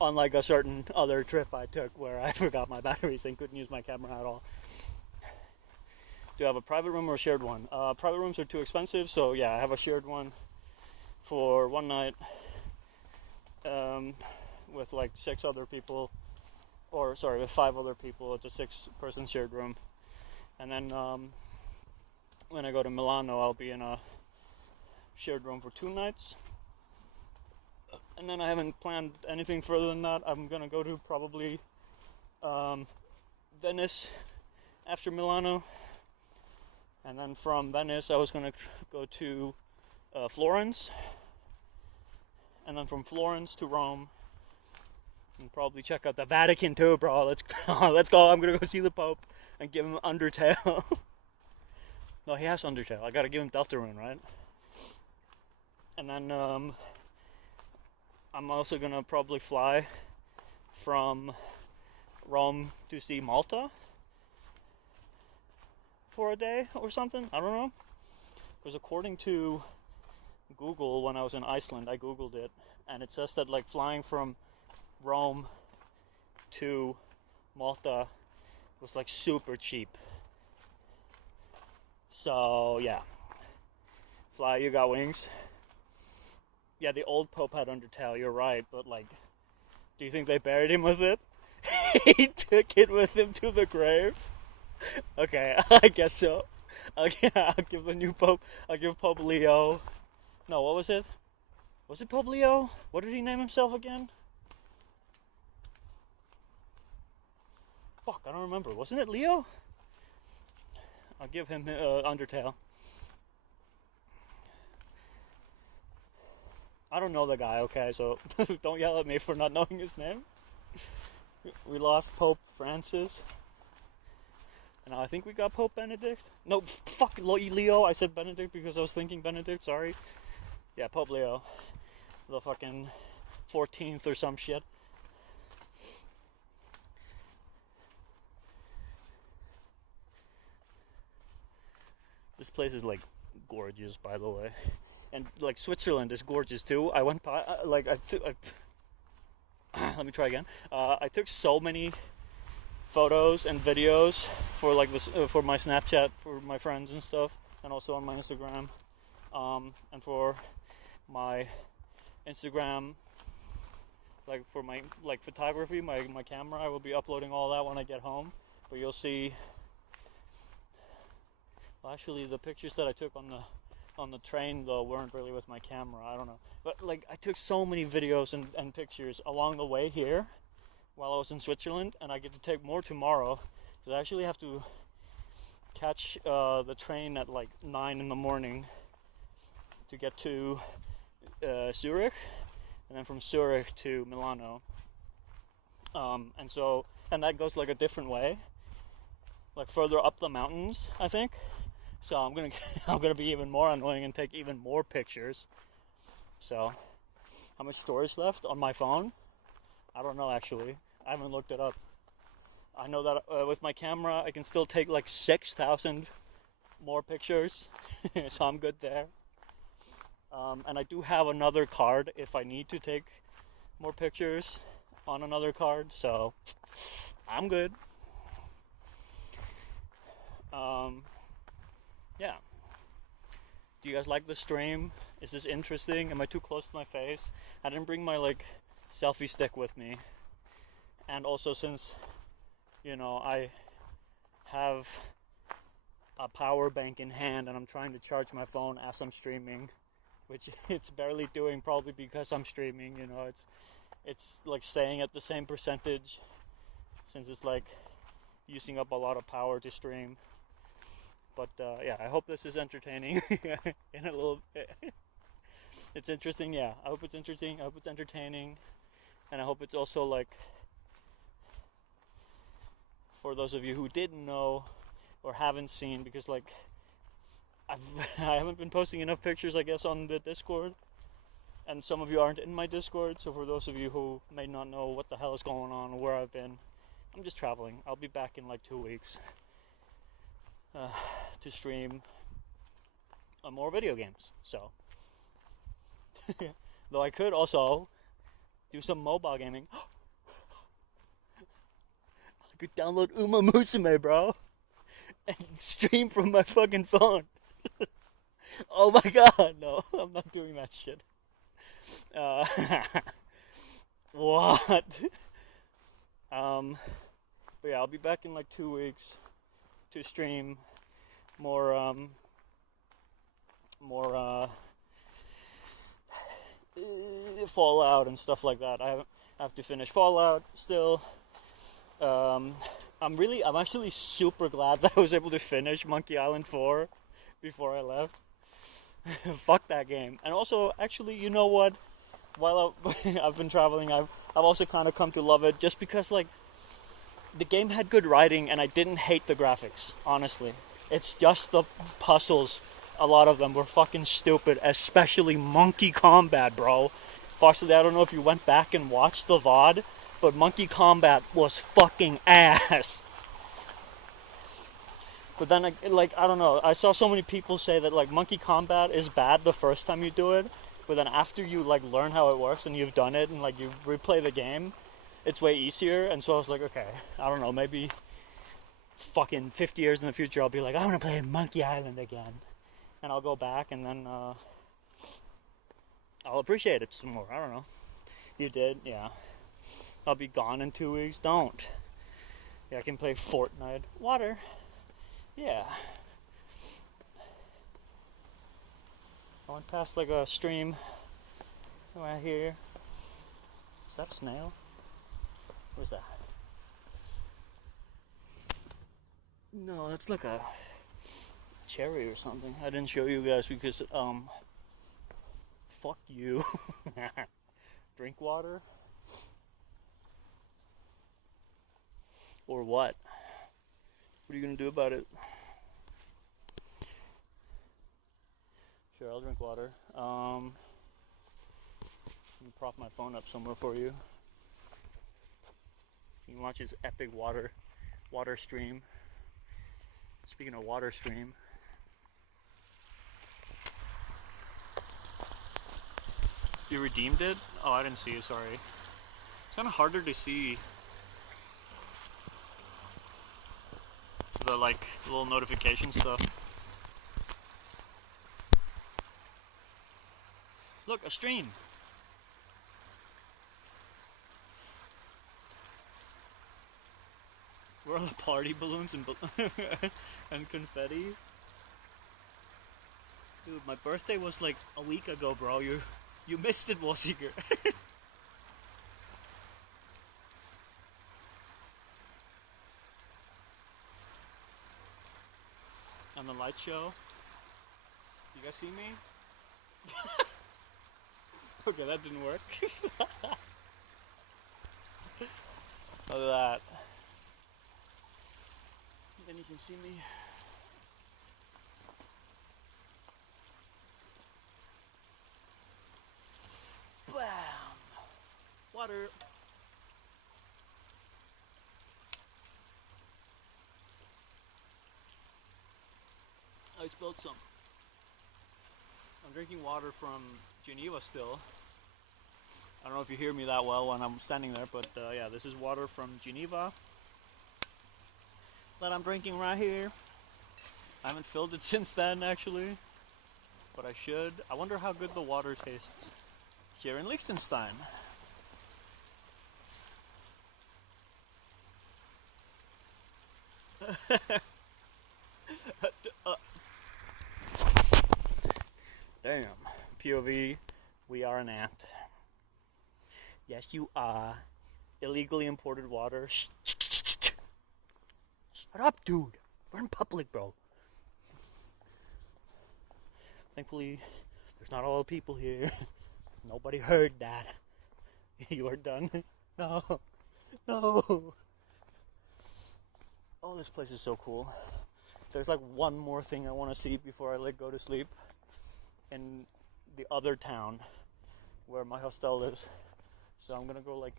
unlike a certain other trip I took where I forgot my batteries and couldn't use my camera at all. Do you have a private room or a shared one? Private rooms are too expensive, so yeah, I have a shared one for one night with like 6 other people, or sorry, with 5 other people. It's a 6-person shared room. And then when I go to Milano, I'll be in a shared room for 2 nights. And then I haven't planned anything further than that. I'm gonna go to probably Venice after Milano. And then from Venice I was gonna go to Florence. And then from Florence to Rome. And probably check out the Vatican too, bro. Let's go. I'm gonna go see the Pope and give him Undertale. No, he has Undertale. I gotta give him Deltarune, right? And then I'm also gonna probably fly from Rome to see Malta for a day or something. I don't know. Because according to Google, when I was in Iceland, I googled it, and it says that like flying from Rome to Malta was like super cheap. So yeah, fly, you got wings. Yeah, the old Pope had Undertale, you're right, but like, do you think they buried him with it? He took it with him to the grave? Okay, I guess so. I'll give the new Pope, I'll give Pope Leo. No, what was it? Was it Pope Leo? What did he name himself again? Fuck, I don't remember. Wasn't it Leo? I'll give him Undertale. I don't know the guy, okay, so don't yell at me for not knowing his name. We lost Pope Francis. And I think we got Pope Benedict. No, fuck Leo. I said Benedict because I was thinking Benedict, sorry. Yeah, Pope Leo. The fucking 14th or some shit. This place is like gorgeous, by the way, and like Switzerland is gorgeous too. I went by let me try again. I took so many photos and videos for like this for my Snapchat for my friends and stuff, and also on my Instagram, and for my Instagram, like for my like photography, my camera. I will be uploading all that when I get home, but you'll see. Well, actually, the pictures that I took on the train though weren't really with my camera. I don't know, but like I took so many videos and pictures along the way here while I was in Switzerland, and I get to take more tomorrow. Because I actually have to catch the train at like 9 in the morning to get to Zurich, and then from Zurich to Milano. And that goes like a different way, like further up the mountains, I think. So I'm gonna be even more annoying and take even more pictures. So, how much storage left on my phone? I don't know actually. I haven't looked it up. I know that with my camera I can still take like 6,000 more pictures, so I'm good there. And I do have another card if I need to take more pictures on another card, so I'm good. Yeah. Do you guys like the stream? Is this interesting? Am I too close to my face? I didn't bring my like selfie stick with me. And also since, you know, I have a power bank in hand and I'm trying to charge my phone as I'm streaming, which it's barely doing, probably because I'm streaming, you know, it's like staying at the same percentage since it's like using up a lot of power to stream. But yeah, I hope this is entertaining in a little bit. It's interesting, yeah. I hope it's interesting. I hope it's entertaining. And I hope it's also like, for those of you who didn't know or haven't seen, because like I haven't been posting enough pictures, I guess, on the Discord. And some of you aren't in my Discord, so for those of you who may not know what the hell is going on or where I've been, I'm just traveling. I'll be back in like 2 weeks. To stream more video games. So, though I could also do some mobile gaming. I could download Uma Musume, bro, and stream from my fucking phone. Oh my god, no, I'm not doing that shit. What? But yeah, I'll be back in like 2 weeks to stream more Fallout and stuff like that. I have to finish Fallout still. I'm actually super glad that I was able to finish Monkey Island 4 before I left. Fuck that game. And also, actually, you know what? While I've been traveling, I've also kind of come to love it just because, like, the game had good writing and I didn't hate the graphics, honestly. It's just the puzzles. A lot of them were fucking stupid, especially Monkey Combat, bro. Fortunately, I don't know if you went back and watched the VOD, but Monkey Combat was fucking ass. But then, like, I don't know, I saw so many people say that, like, Monkey Combat is bad the first time you do it, but then after you, like, learn how it works and you've done it and, like, you replay the game, it's way easier. And so I was like, okay, I don't know, maybe fucking 50 years in the future I'll be like, I want to play Monkey Island again. And I'll go back and then I'll appreciate it some more. I don't know. You did? Yeah. I'll be gone in 2 weeks. Don't. Yeah, I can play Fortnite. Water. Yeah. I went past like a stream right here. Is that a snail? What is that? No, that's like a cherry or something. I didn't show you guys because fuck you. Drink water? Or what? What are you gonna do about it? Sure, I'll drink water. Let me prop my phone up somewhere for you. You can watch his epic water stream. Speaking of water stream, you redeemed it? Oh, I didn't see it, sorry. It's kind of harder to see the, like, little notification stuff. Look, a stream! Where are the party balloons and and confetti? Dude, my birthday was like a week ago, bro. You missed it, Wasiger. And the light show. You guys see me? Okay, that didn't work. Look at that. Then you can see me. Bam! Water. I spilled some. I'm drinking water from Geneva still. I don't know if you hear me that well when I'm standing there, but yeah, this is water from Geneva that I'm drinking right here. I haven't filled it since then, actually, but I should. I wonder how good the water tastes here in Liechtenstein. Damn. POV, we are an ant. Yes, you are. Illegally imported water. Shut up, dude. We're in public, bro. Thankfully, there's not a lot of people here. Nobody heard that. You are done. No. No. Oh, this place is so cool. There's like one more thing I want to see before I like go to sleep. In the other town where my hostel is. So I'm gonna go like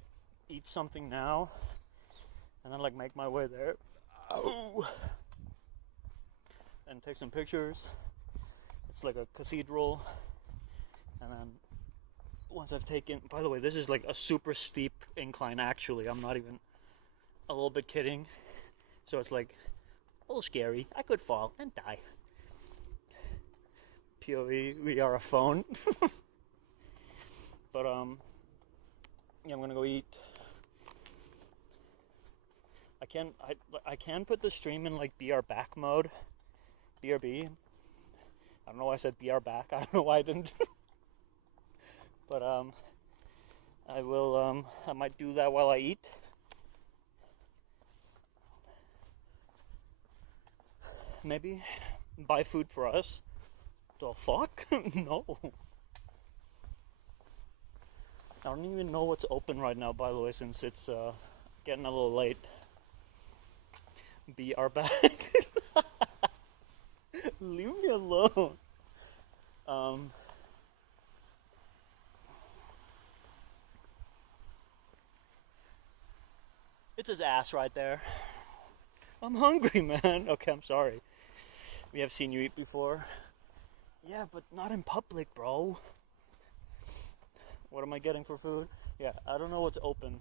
eat something now and then like make my way there. Oh. And take some pictures. It's like a cathedral. And then once I've taken, by the way, this is like a super steep incline actually. I'm not even a little bit kidding. So it's like a little scary. I could fall and die. POV, we are a phone. But yeah, I'm gonna go eat. I can put the stream in like BR back mode. BRB. I don't know why I said BR back. I don't know why I didn't. But I might do that while I eat. Maybe buy food for us. The fuck? No. I don't even know what's open right now, by the way, since it's getting a little late. Be our back. Leave me alone. It's his ass right there. I'm hungry, man. Okay, I'm sorry. We have seen you eat before. Yeah, but not in public, bro. What am I getting for food? Yeah, I don't know what's open,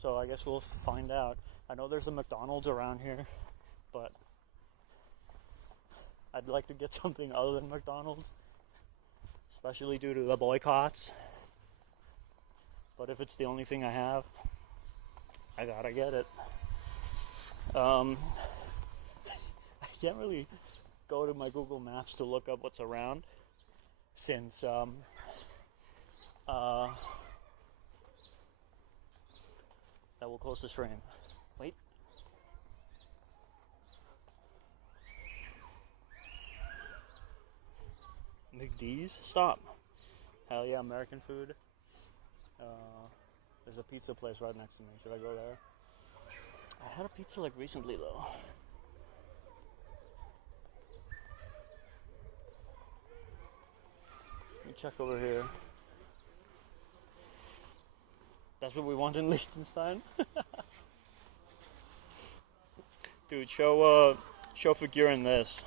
so I guess we'll find out. I know there's a McDonald's around here, but I'd like to get something other than McDonald's, especially due to the boycotts. But if it's the only thing I have, I gotta get it. I can't really go to my Google Maps to look up what's around, since that will close the stream. Wait. McD's? Stop. Hell yeah, American food. There's a pizza place right next to me. Should I go there? I had a pizza like recently though. Let me check over here. That's what we want in Liechtenstein? Dude, show figure in this.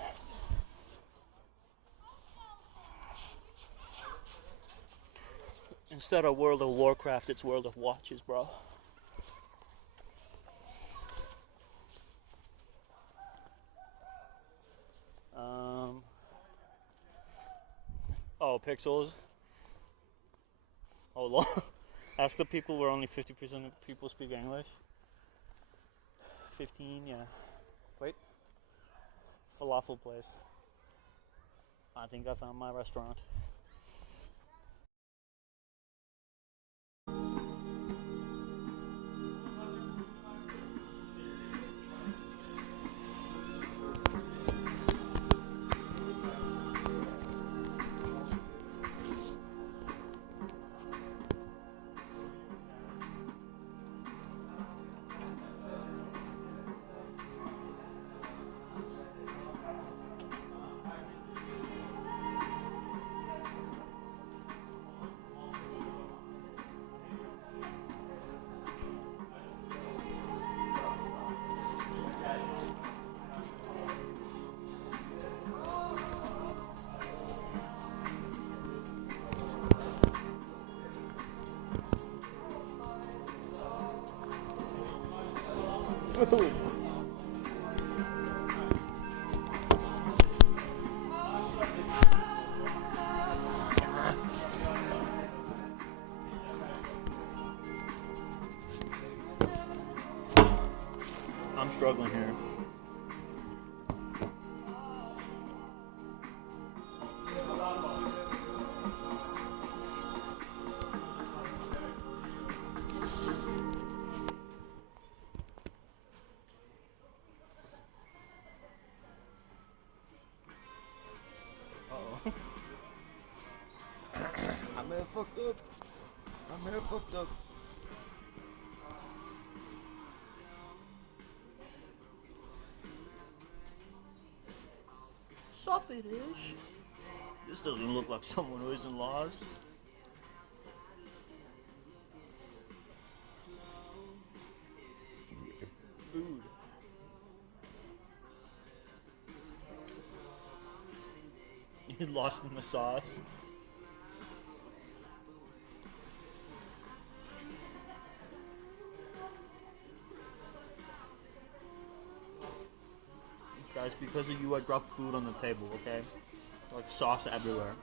Instead of World of Warcraft, it's World of Watches, bro. Oh, pixels. Oh, lol. Ask the people where only 50% of people speak English. 15, yeah. Wait. Falafel place. I think I found my restaurant. I'm struggling here. I'm here fucked up. I'm here fucked up. Sup it is. This doesn't look like someone who isn't lost. Food. You're lost in the sauce. Guys, because of you, I dropped food on the table, okay? Like sauce everywhere.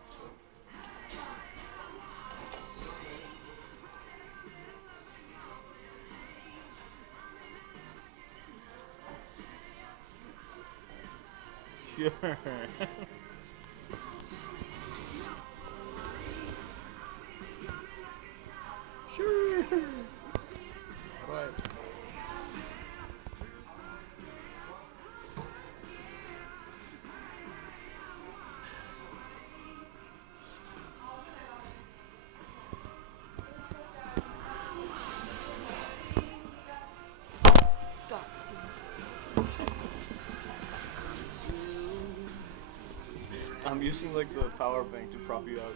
Sure. Right. I'm using like the power bank to prop you up.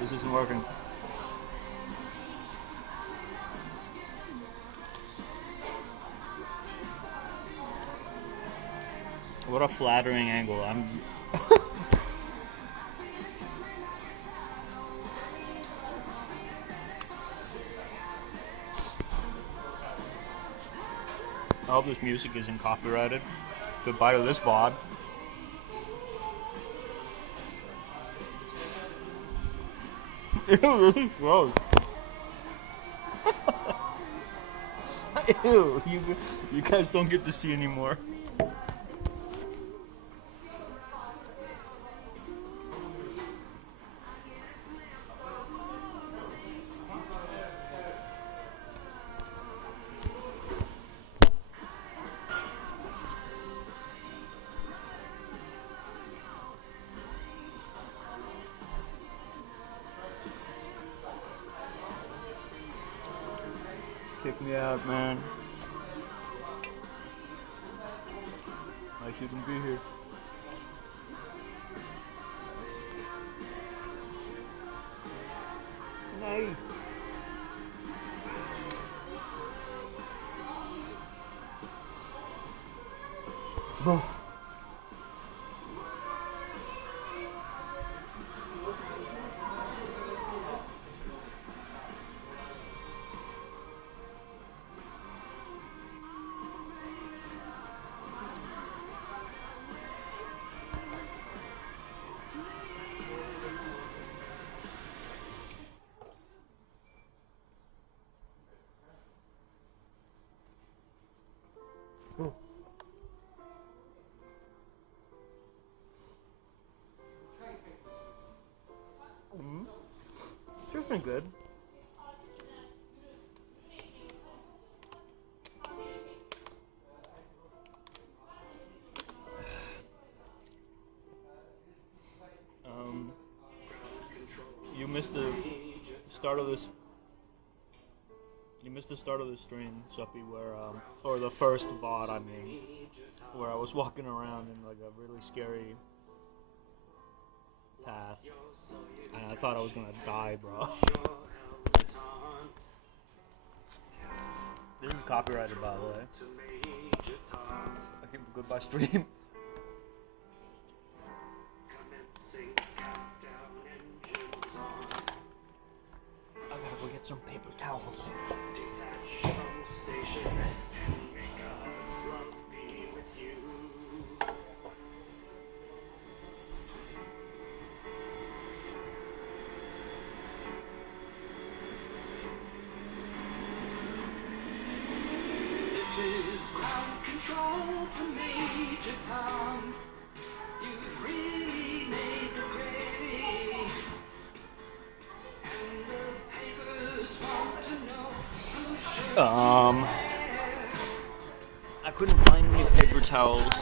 This isn't working. What a flattering angle. I hope this music isn't copyrighted. Goodbye to this VOD. Ew, this is gross. Ew, you guys don't get to see anymore. Kick me out, man. I shouldn't be here. Nice. Bro. It's been good. You missed the start of this. You missed the start of the stream, Suppy, where or the first VOD, I mean, where I was walking around in like a really scary path, and I thought I was gonna die, bro. This is copyrighted, by the way. Okay, goodbye, stream. I gotta go get some paper towels. I couldn't find any paper towels.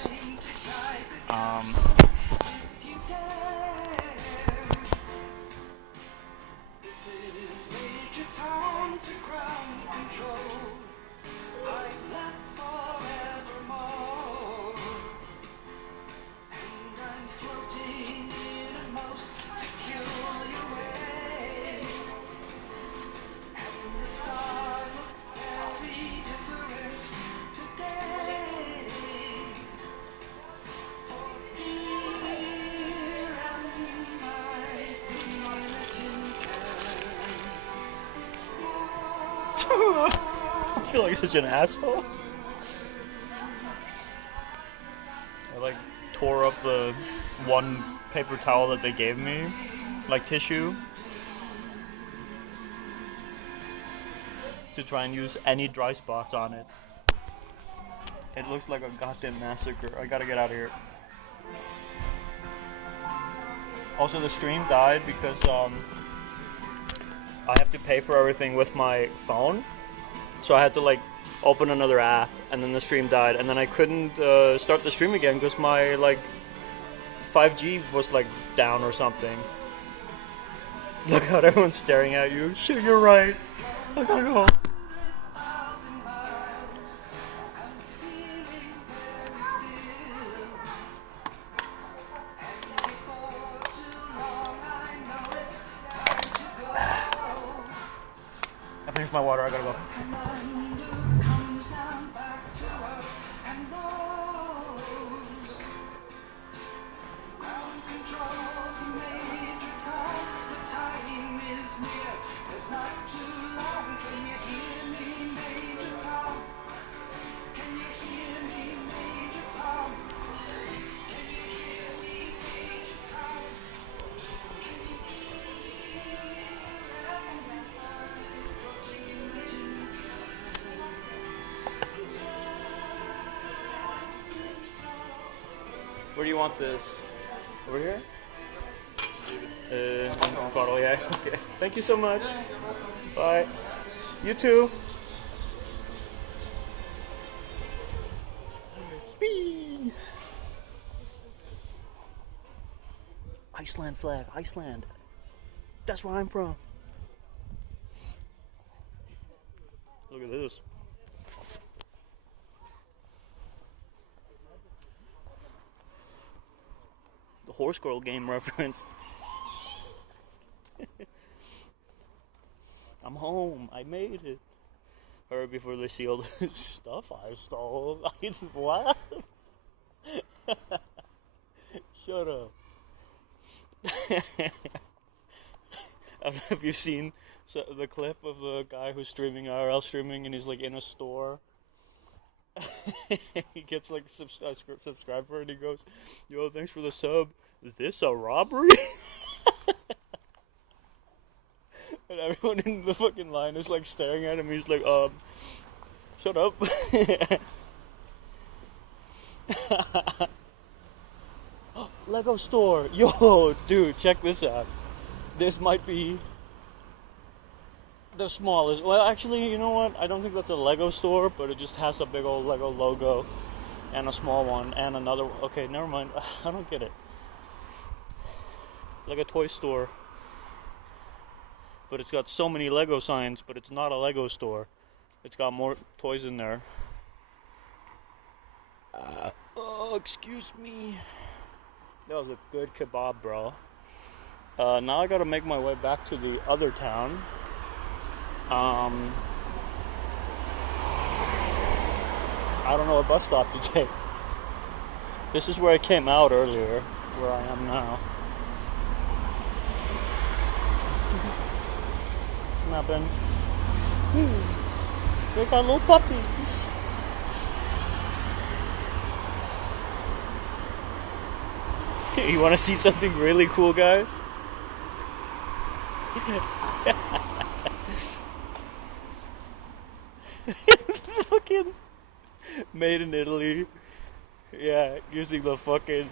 I feel like such an asshole. I like tore up the one paper towel that they gave me, like tissue, to try and use any dry spots on it. It looks like a goddamn massacre. I gotta get out of here. Also, the stream died because I have to pay for everything with my phone. So I had to like open another app, and then the stream died, and then I couldn't start the stream again because my like 5G was like down or something. Look how everyone's staring at you. Shit, you're right. I gotta go. I finished my water. I gotta go. Where do you want this? Over here? Bottle, yeah. Okay. Thank you so much. Bye. You too. Whee! Iceland flag, Iceland. That's where I'm from. Look at this. The Horse Girl game reference. I'm home. I made it. Hurry before they see all the stuff I stole. What? Shut up. I don't know if you've seen the clip of the guy who's streaming IRL streaming, and he's like in a store. He gets like a subscriber, and he goes, "Yo, thanks for the sub. Is this a robbery?" And everyone in the fucking line is like staring at him. He's like, shut up. Lego store. Yo, dude, check this out. This might be the smallest. Well, actually, you know what? I don't think that's a Lego store, but it just has a big old Lego logo and a small one and another. Okay, never mind. I don't get it. Like a toy store. But it's got so many Lego signs, but it's not a Lego store. It's got more toys in there. Oh, excuse me. That was a good kebab, bro. Now I gotta make my way back to the other town. I don't know what bus stop to take. This is where I came out earlier, where I am now. What happened? They got little puppies. You want to see something really cool, guys? Fucking made in Italy. Yeah, using the fucking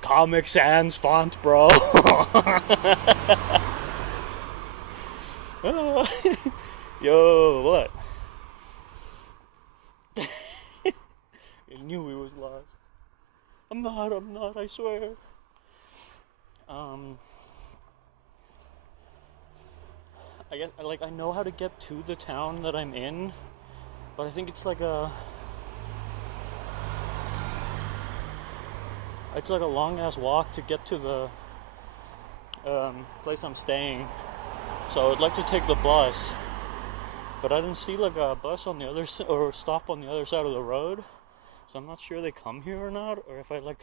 Comic Sans font, bro. Yo, what? I knew he was lost. I'm not, I swear. I guess, like, I know how to get to the town that I'm in, but I think it's like a long-ass walk to get to the place I'm staying. So I'd like to take the bus, but I didn't see like a bus on the other or stop on the other side of the road. So I'm not sure they come here or not, or if I like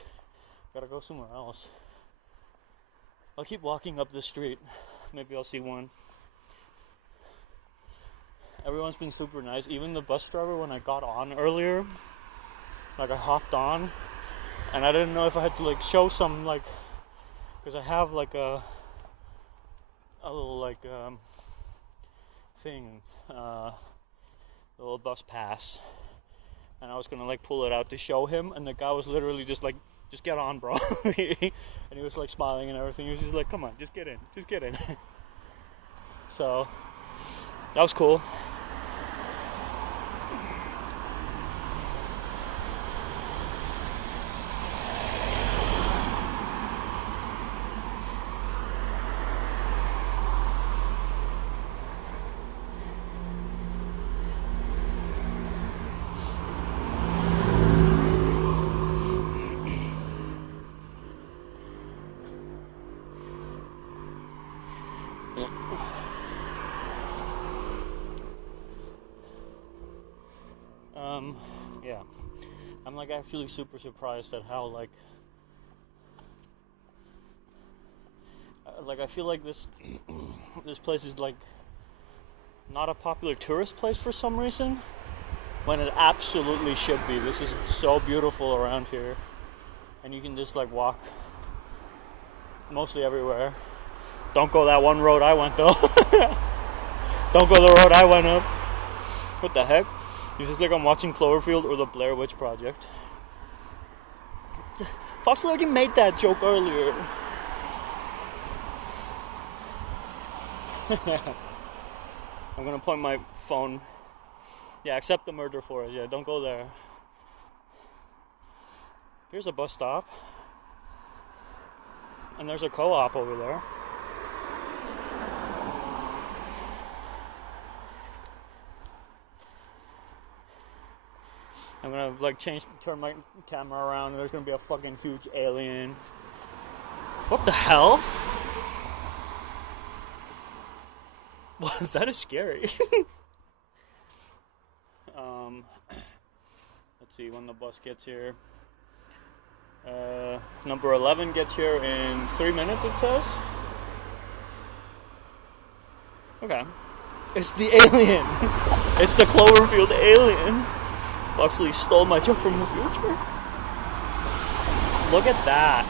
gotta go somewhere else. I'll keep walking up the street. Maybe I'll see one. Everyone's been super nice. Even the bus driver, when I got on earlier, like I hopped on, and I didn't know if I had to like show some like, because I have like a little like thing, a little bus pass, and I was gonna like pull it out to show him, and the guy was literally just like, just get on, bro. And he was like smiling and everything. He was just like, come on, just get in, just get in. So that was cool. Yeah, I'm like actually super surprised at how like I feel like this this place is like not a popular tourist place for some reason, when it absolutely should be. This is so beautiful around here, and you can just like walk mostly everywhere. Don't go that one road I went though. Don't go the road I went up. What the heck? It's just like I'm watching Cloverfield or the Blair Witch Project. Fox already made that joke earlier. I'm gonna point my phone. Yeah, accept the murder for us. Yeah, don't go there. Here's a bus stop. And there's a co-op over there. I'm gonna like turn my camera around, and there's gonna be a fucking huge alien. What the hell? Well, that is scary. Let's see when the bus gets here. Number 11 gets here in 3 minutes, it says. Okay. It's the alien. It's the Cloverfield alien. Foxley stole my joke from the future. Look at that.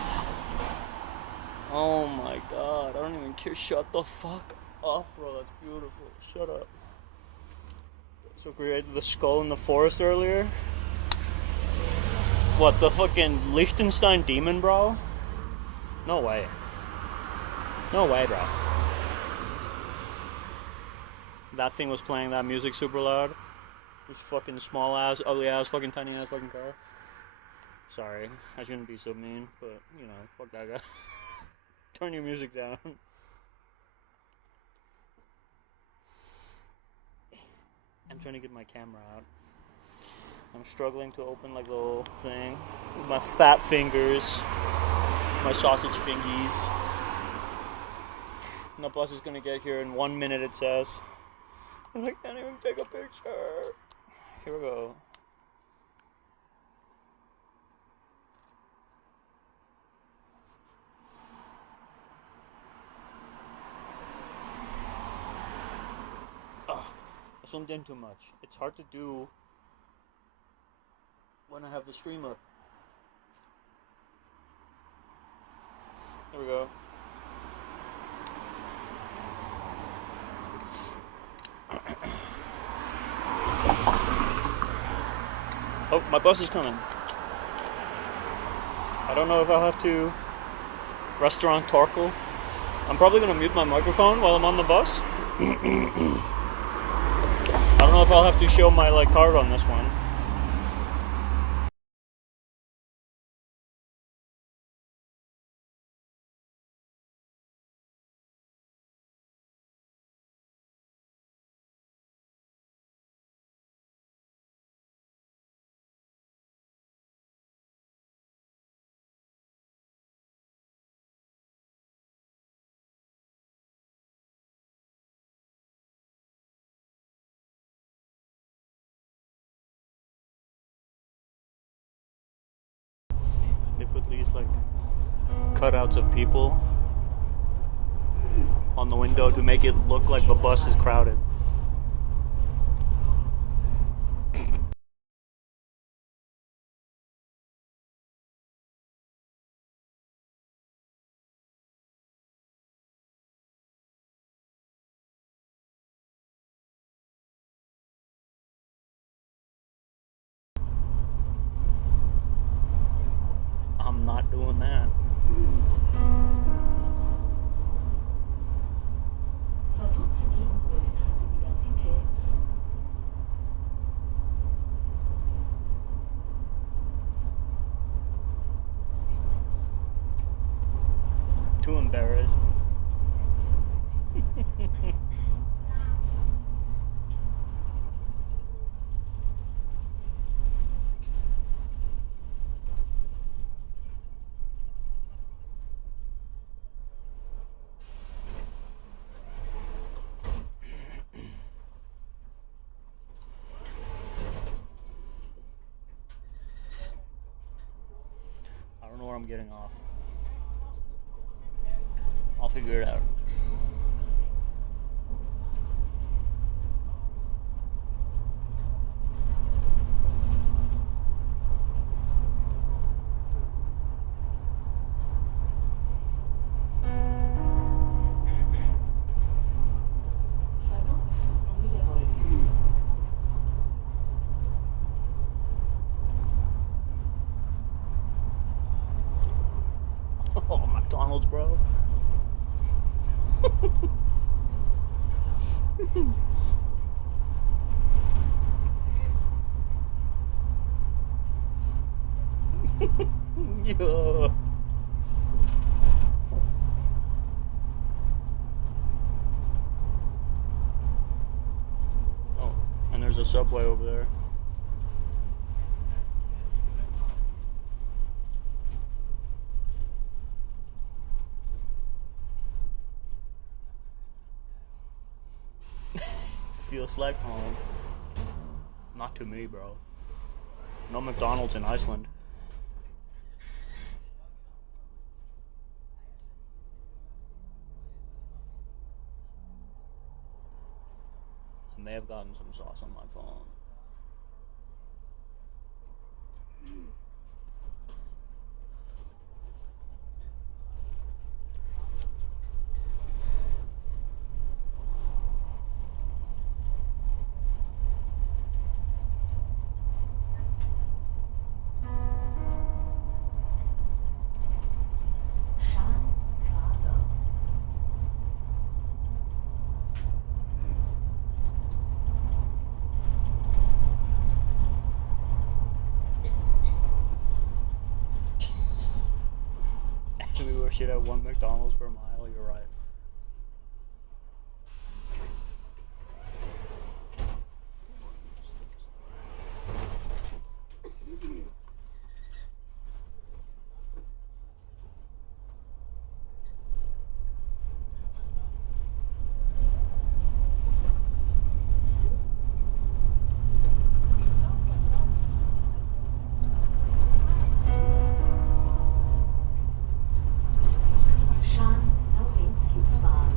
Oh my god. I don't even care. Shut the fuck up, bro. That's beautiful. Shut up. So created the skull in the forest earlier. What, the fucking Liechtenstein demon, bro? No way. No way, bro. That thing was playing that music super loud. This fucking small ass, ugly ass, fucking tiny ass fucking car. Sorry, I shouldn't be so mean, but you know, fuck that guy. Turn your music down. I'm trying to get my camera out. I'm struggling to open like the little thing with my fat fingers, my sausage fingies. And the bus is gonna get here in 1 minute, it says. And I can't even take a picture. Here we go. Oh, I zoomed in too much. It's hard to do when I have the stream up. There we go. Oh, my bus is coming. I don't know if I'll have to restaurant Torkel. I'm probably going to mute my microphone while I'm on the bus. I don't know if I'll have to show my like card on this one. They put these like cutouts of people on the window to make it look like the bus is crowded. doing that. Vaduz Ebenholz, Universität. Too embarrassed. I don't know where I'm getting off. I'll figure it out. Vaduz Mühleholz. Oh, McDonald's, bro. Yeah. Oh, and there's a subway over there. Feels like home. Not to me, bro. No McDonald's in Iceland. I may have gotten some sauce on my phone. Schaan, Kader. We should have one McDonald's per mile, you're right. Schaan, Laurentiusbad.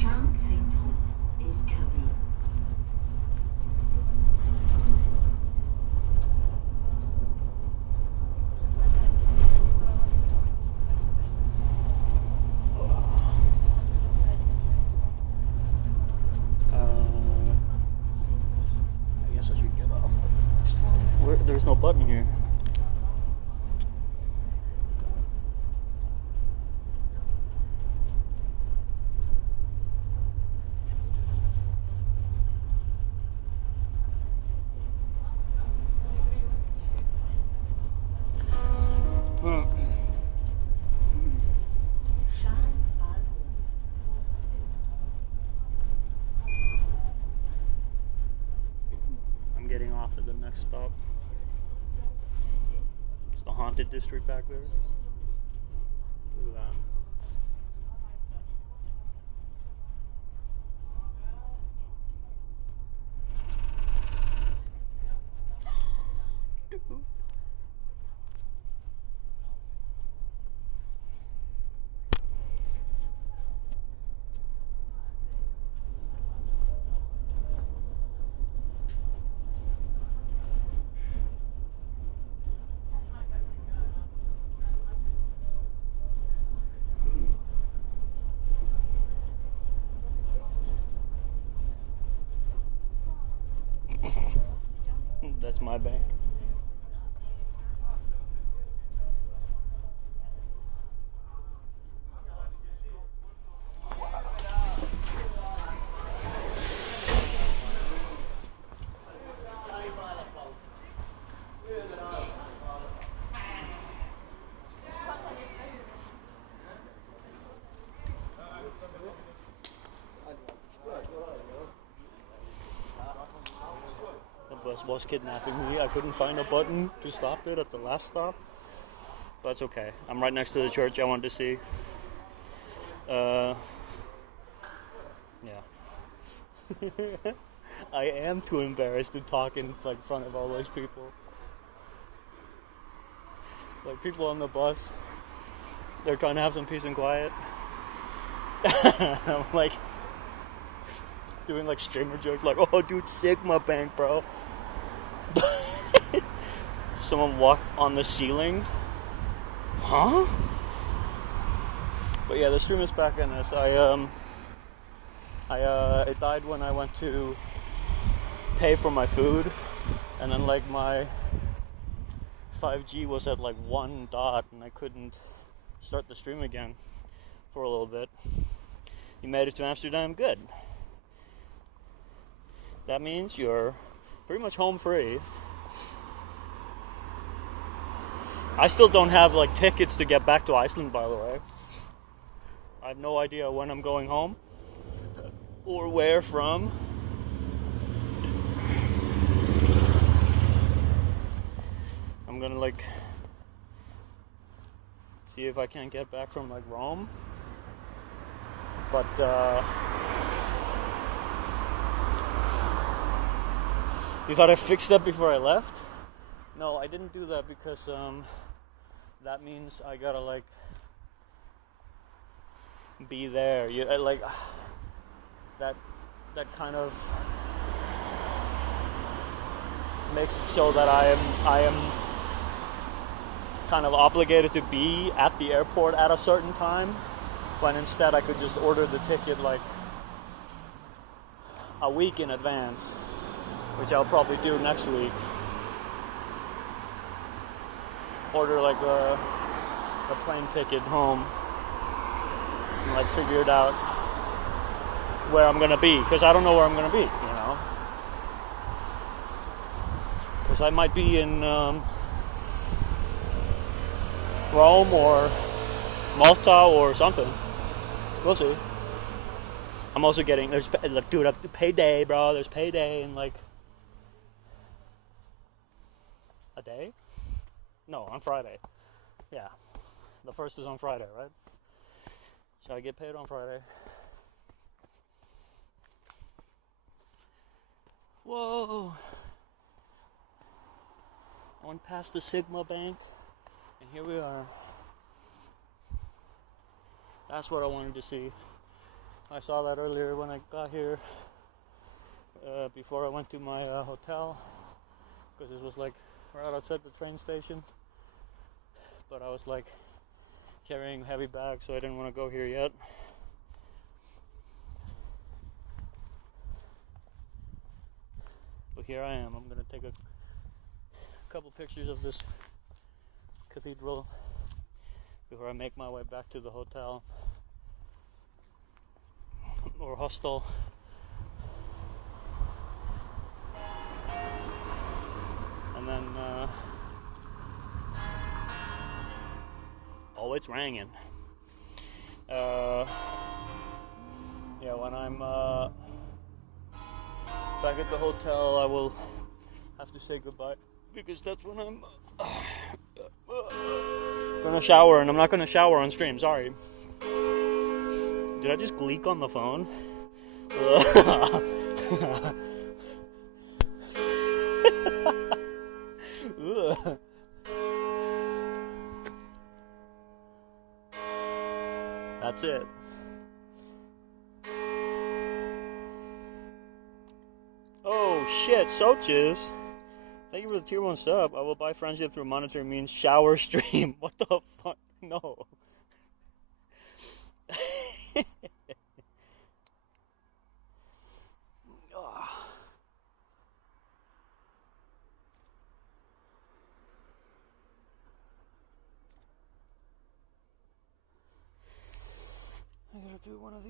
Schaan Zentrum, LKW. I guess I should get off. There's no button here. Schaan Bahnhof. I'm getting off at the next stop. It's the haunted district back there. Look at that. Dude. That's my bank. The bus was kidnapping me. I couldn't find a button to stop it at the last stop. But it's okay. I'm right next to the church I wanted to see. Yeah. I am too embarrassed to talk in like front of all those people. Like people on the bus, they're trying to have some peace and quiet. I'm like doing like streamer jokes, like, "Oh, dude, Sigma bank, bro." Someone walked on the ceiling. Huh? But yeah, the stream is back in this. It died when I went to pay for my food, and then like my 5G was at like 1 dot, and I couldn't start the stream again for a little bit. You made it to Amsterdam? Good. That means you're pretty much home free. I still don't have like tickets to get back to Iceland, by the way. I have no idea when I'm going home or where from. I'm gonna like see if I can get back from like Rome. But you thought I fixed that before I left? No, I didn't do that because that means I gotta like be there. Like that kind of makes it so that I am kind of obligated to be at the airport at a certain time, when instead I could just order the ticket like a week in advance, which I'll probably do next week. Order like a plane ticket home and like figure it out where I'm gonna be, because I don't know where I'm gonna be, you know, because I might be in Rome or Malta or something. We'll see. I'm also getting, dude, payday, bro. There's payday in like a day? No, on Friday. Yeah. The first is on Friday, right? So I get paid on Friday. Whoa. I went past the Sigma Bank, and here we are. That's what I wanted to see. I saw that earlier when I got here, before I went to my hotel, because it was like right outside the train station. But I was like carrying heavy bags, so I didn't want to go here yet. But here I am. I'm gonna take a couple pictures of this cathedral before I make my way back to the hotel or hostel. And then oh, it's ringing. Yeah, when I'm back at the hotel, I will have to say goodbye, because that's when I'm gonna shower, and I'm not gonna shower on stream. Sorry. Did I just gleek on the phone? That's it. Oh shit, Soches. Thank you for the tier 1 sub. I will buy friendship through monetary means. Shower stream. What the fuck? No.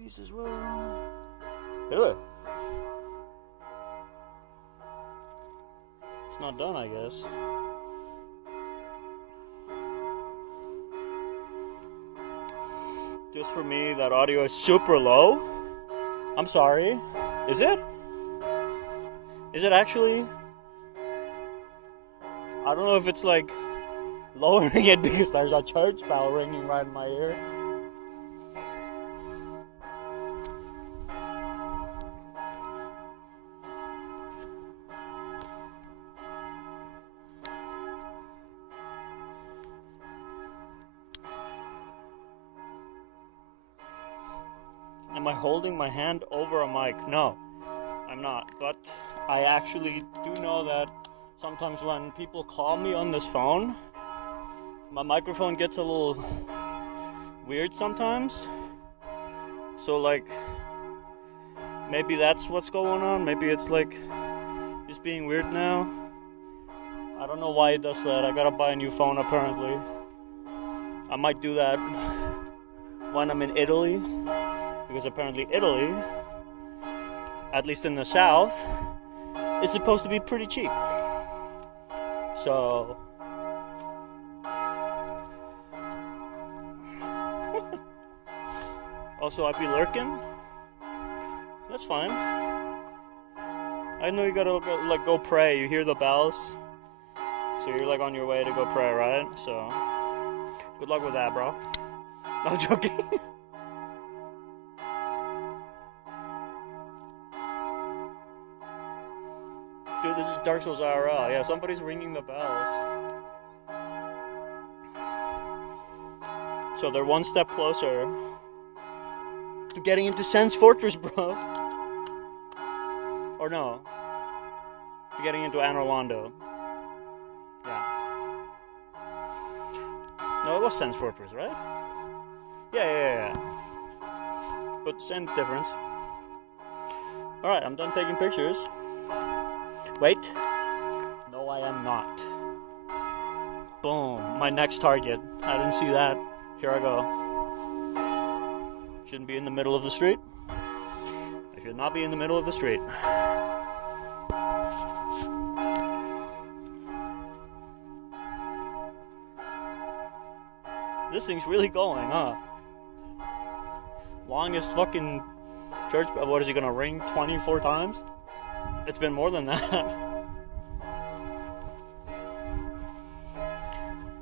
these as well. Really? It's not done, I guess. Just for me, that audio is super low. I'm sorry. Is it? Is it actually? I don't know if it's like lowering it because there's a church bell ringing right in my ear. Am I holding my hand over a mic? No, I'm not. But I actually do know that sometimes when people call me on this phone, my microphone gets a little weird sometimes. So like, maybe that's what's going on. Maybe it's like, just being weird now. I don't know why it does that. I gotta buy a new phone apparently. I might do that when I'm in Italy. Because apparently Italy, at least in the south, is supposed to be pretty cheap. So... Also, I be lurking. That's fine. I know you gotta go pray. You hear the bells. So you're like on your way to go pray, right? So, good luck with that, bro. I'm joking. Dude, this is Dark Souls IRL. Yeah, somebody's ringing the bells. So they're one step closer to getting into Sen's Fortress, bro. Or no. To getting into Anor Londo. Yeah. No, it was Sen's Fortress, right? Yeah. But same difference. Alright, I'm done taking pictures. Wait. No, I am not. Boom. My next target. I didn't see that. Here I go. Shouldn't be in the middle of the street. I should not be in the middle of the street. This thing's really going, huh? Longest fucking church. What is he gonna ring 24 times? It's been more than that.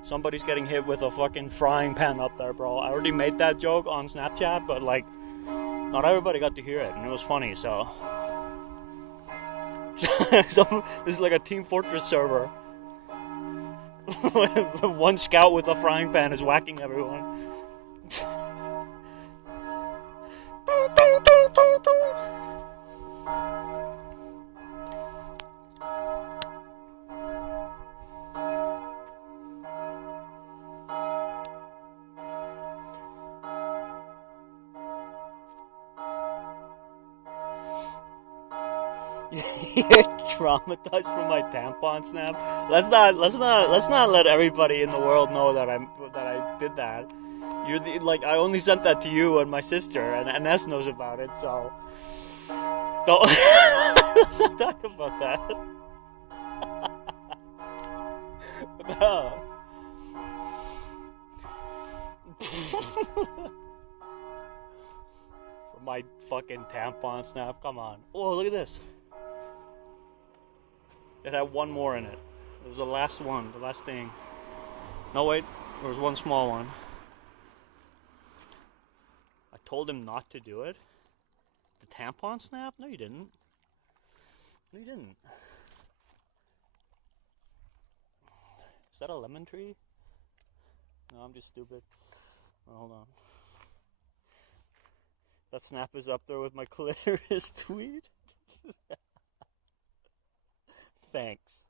Somebody's getting hit with a fucking frying pan up there, bro. I already made that joke on Snapchat, but like, not everybody got to hear it, and it was funny, so. This is like a Team Fortress server. One scout with a frying pan is whacking everyone. You're traumatized from my tampon snap. Let's not let everybody in the world know that I did that. You're I only sent that to you and my sister, and Ness knows about it. So don't let's not talk about that. No. For my fucking tampon snap, come on. Oh, look at this. It had one more in it. It was the last one, the last thing. No, wait, there was one small one. I told him not to do it. The tampon snap? No, you didn't. No, you didn't. Is that a lemon tree? No, I'm just stupid. Oh, hold on. That snap is up there with my clitoris tweet. Thanks.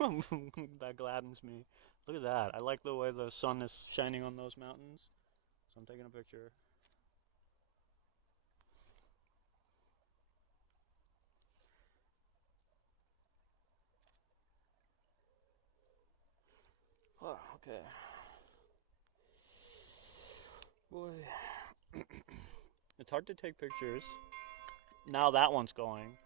That gladdens me. Look at that. I like the way the sun is shining on those mountains. So I'm taking a picture. Oh, okay. Boy. It's hard to take pictures. Now that one's going.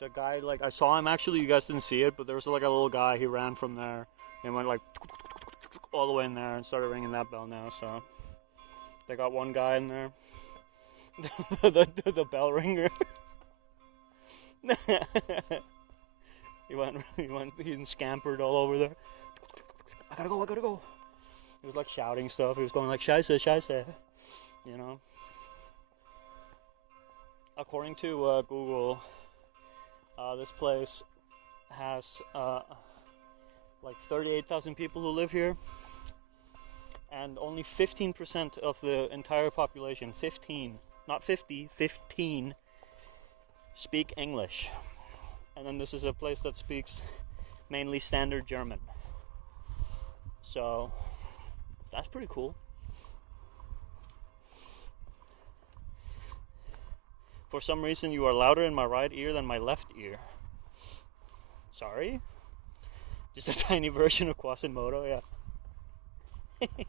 The guy, like, I saw him actually, you guys didn't see it, but there was like a little guy, he ran from there and went like all the way in there and started ringing that bell now, so they got one guy in there. the bell ringer. He scampered all over there. I gotta go. He was like shouting stuff. He was going like, Scheiße, you know. According to Google, this place has like 38,000 people who live here, and only 15% of the entire population, 15, not 50, 15, speak English. And then this is a place that speaks mainly standard German. So that's pretty cool. For some reason you are louder in my right ear than my left ear. Sorry? Just a tiny version of Quasimodo, yeah.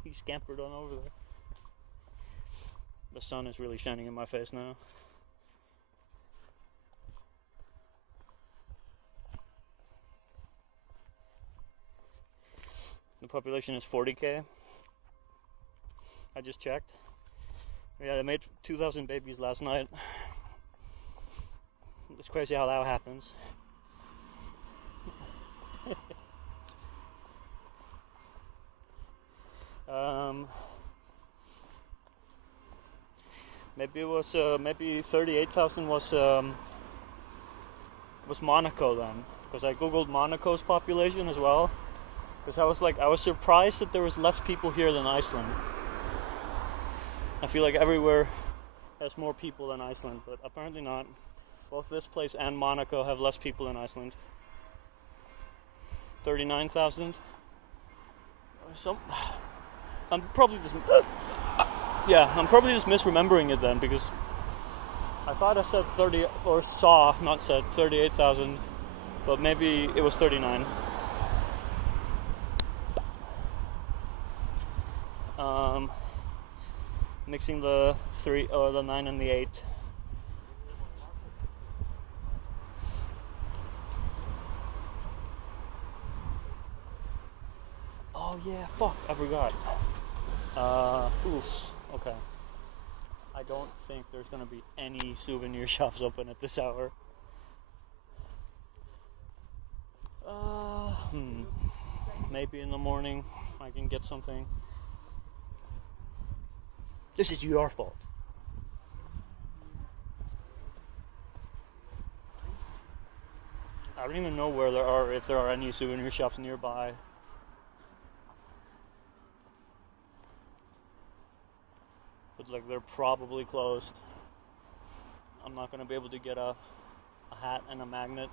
He scampered on over there. The sun is really shining in my face now. The population is 40k. I just checked. Yeah, they made 2,000 babies last night. It's crazy how that happens. Maybe it was maybe 38,000 was Monaco then, because I googled Monaco's population as well. Because I was surprised that there was less people here than Iceland. I feel like everywhere has more people than Iceland, but apparently not. Both this place and Monaco have less people than Iceland. 39,000. I'm probably just misremembering it then, because I thought I said 30 or not said 38,000, but maybe it was 39. Mixing the 3 or the 9 and the 8. Oh yeah, fuck, I forgot. Okay. I don't think there's gonna be any souvenir shops open at this hour. Maybe in the morning I can get something. This is your fault. I don't even know if there are any souvenir shops nearby. But like they're probably closed. I'm not gonna be able to get a hat and a magnet.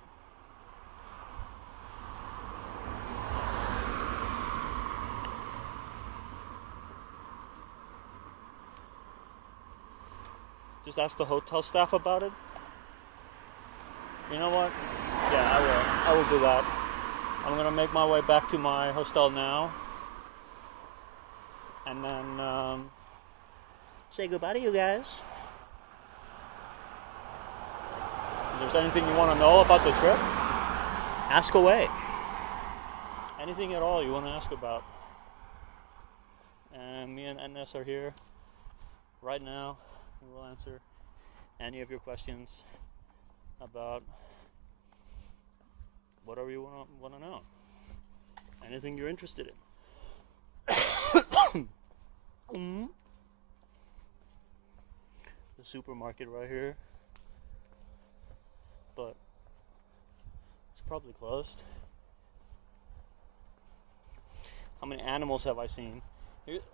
Just ask the hotel staff about it. You know what? Yeah, I will do that. I'm gonna make my way back to my hostel now, and then say goodbye to you guys. If there's anything you want to know about the trip, ask away. Anything at all you want to ask about. And me and NS are here right now. We'll answer any of your questions about whatever you want to know. Anything you're interested in. The supermarket right here, but it's probably closed. How many animals have I seen?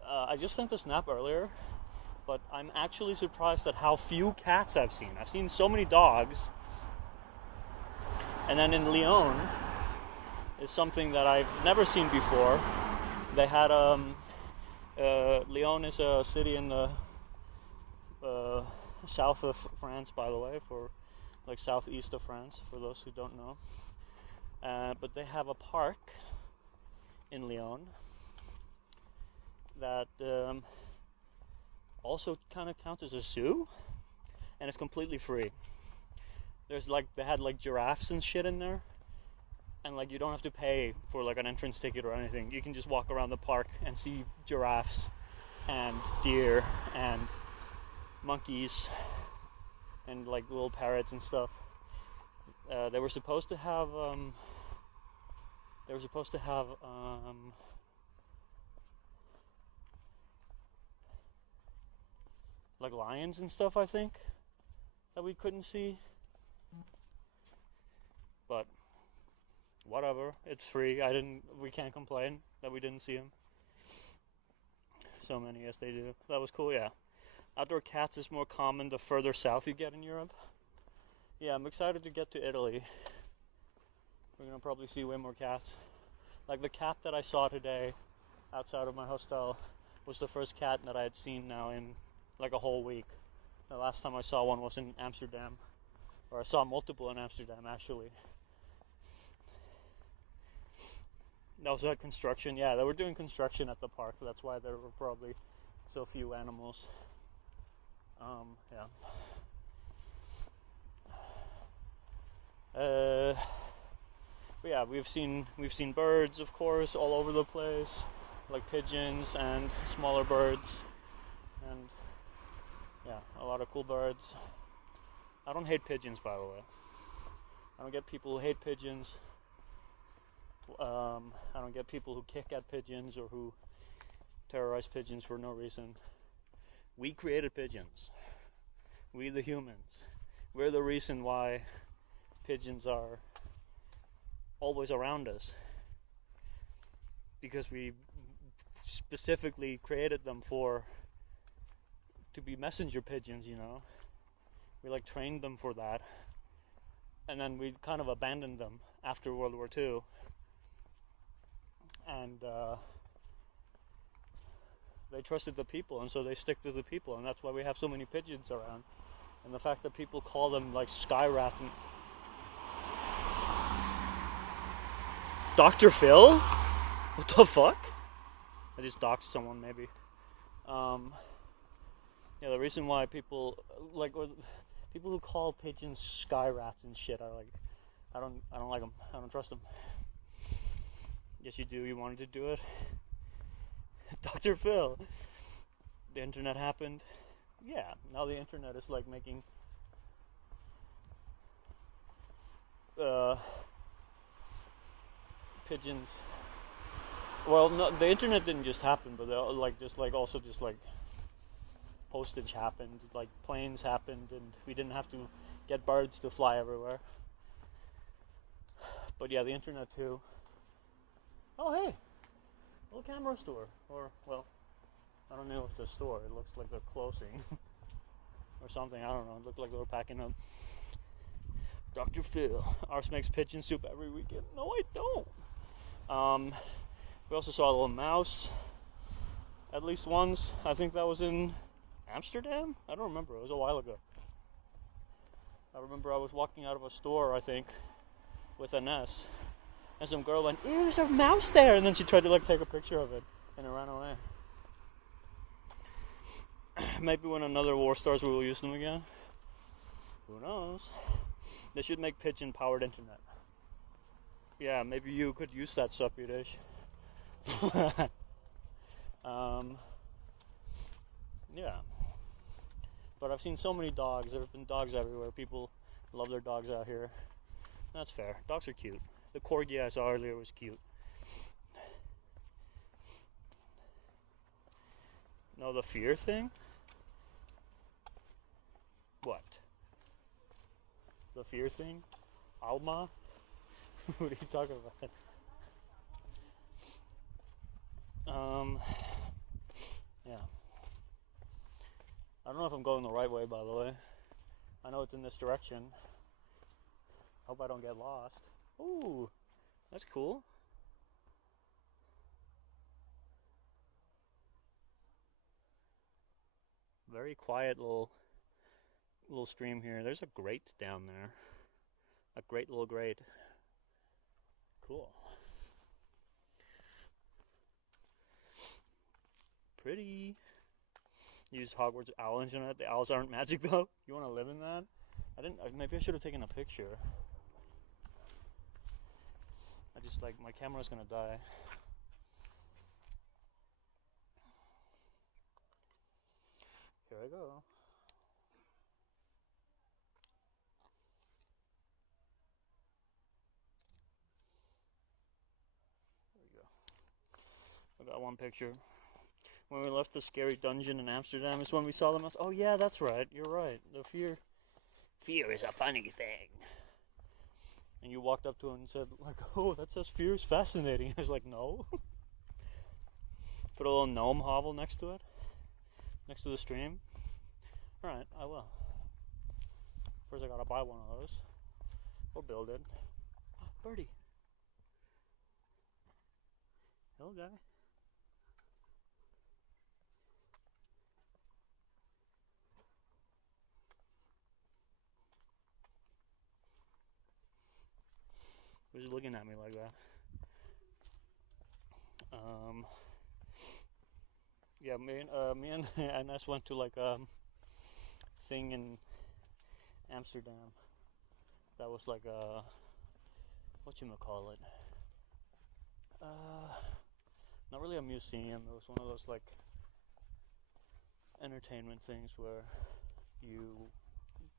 I just sent a snap earlier, but I'm actually surprised at how few cats I've seen. I've seen so many dogs. And then in Lyon is something that I've never seen before. They had Lyon is a city in the south of France, by the way, for like southeast of France, for those who don't know. But they have a park in Lyon that also kind of counts as a zoo, and it's completely free. There's like, they had like giraffes and shit in there, and like you don't have to pay for like an entrance ticket or anything. You can just walk around the park and see giraffes and deer and monkeys and like little parrots and stuff. They were supposed to have like lions and stuff, I think, that we couldn't see. But whatever, it's free. We can't complain that we didn't see them. So many, yes they do. That was cool, yeah. Outdoor cats is more common the further south you get in Europe. Yeah, I'm excited to get to Italy. We're gonna probably see way more cats. Like the cat that I saw today outside of my hostel was the first cat that I had seen now in like a whole week. The last time I saw one was in Amsterdam. Or I saw multiple in Amsterdam, actually. That was at construction. Yeah, they were doing construction at the park. That's why there were probably so few animals. Yeah, we've seen birds, of course, all over the place, like pigeons and smaller birds, and yeah, a lot of cool birds. I don't hate pigeons, by the way. I don't get people who hate pigeons. I don't get people who kick at pigeons or who terrorize pigeons for no reason. We created pigeons. We, the humans. We're the reason why pigeons are always around us. Because we specifically created them to be messenger pigeons, you know. We like trained them for that. And then we kind of abandoned them after World War II. And they trusted the people, and so they stick to the people, and that's why we have so many pigeons around. And the fact that people call them like sky rats and Dr. Phil? What the fuck? I just doxed someone, maybe. Yeah, the reason why people people who call pigeons sky rats and shit are like, I don't like them. I don't trust them. Yes, you do. You wanted to do it. Dr. Phil. The internet happened. Yeah, now the internet is like making pigeons. Well, no, the internet didn't just happen, but postage happened, like planes happened, and we didn't have to get birds to fly everywhere. But yeah, the internet too. Oh hey, little camera store, or well, I don't know if it's a store. It looks like they're closing or something. I don't know. It looked like they were packing up. Dr. Phil, Arse makes pigeon soup every weekend. No, I don't. We also saw a little mouse, at least once. I think that was in Amsterdam? I don't remember. It was a while ago. I remember I was walking out of a store, I think, with an S, and some girl went, "Ew, there's a mouse there!" And then she tried to like take a picture of it, and it ran away. Maybe when another war starts, we will use them again. Who knows? They should make pigeon-powered internet. Yeah, maybe you could use that suppy dish. Yeah. But I've seen so many dogs. There have been dogs everywhere. People love their dogs out here. That's fair. Dogs are cute. The corgi I saw earlier was cute. No, the fear thing? What? The fear thing? Alma? What are you talking about? Yeah. I don't know if I'm going the right way, by the way. I know it's in this direction. Hope I don't get lost. Ooh, that's cool. Very quiet little stream here. There's a grate down there. A great little grate. Cool. Pretty. use Hogwarts owl engine on it. The owls aren't magic though. You want to live in that? Maybe I should have taken a picture. I just like, my camera's gonna die. Here I go. There we go. I got one picture. When we left the scary dungeon in Amsterdam is when we saw them. Oh yeah, that's right. You're right. The fear is a funny thing. And you walked up to him and said, like, oh, that says fear is fascinating. I was like, no. Put a little gnome hovel next to it, next to the stream. Alright, I will. First I gotta buy one of those. Or build it. Birdie. Hello, guy. Who's looking at me like that? Yeah, me and Ines went to like a thing in Amsterdam. That was like a, whatchamacallit? Not really a museum. It was one of those like entertainment things where you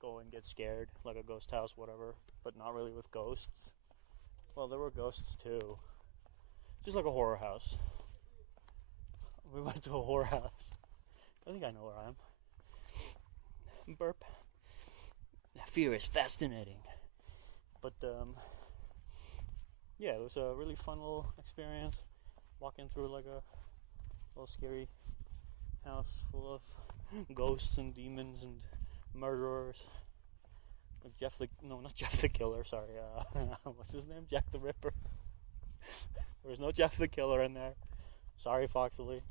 go and get scared, like a ghost house, whatever, but not really with ghosts. Well, there were ghosts too. Just like a horror house. We went to a horror house. I think I know where I am. Burp. Fear is fascinating. But, yeah, it was a really fun little experience. Walking through like a little scary house full of ghosts and demons and murderers. Like not Jeff the Killer, sorry. What's his name? Jack the Ripper. There was no Jeff the Killer in there. Sorry, Foxley.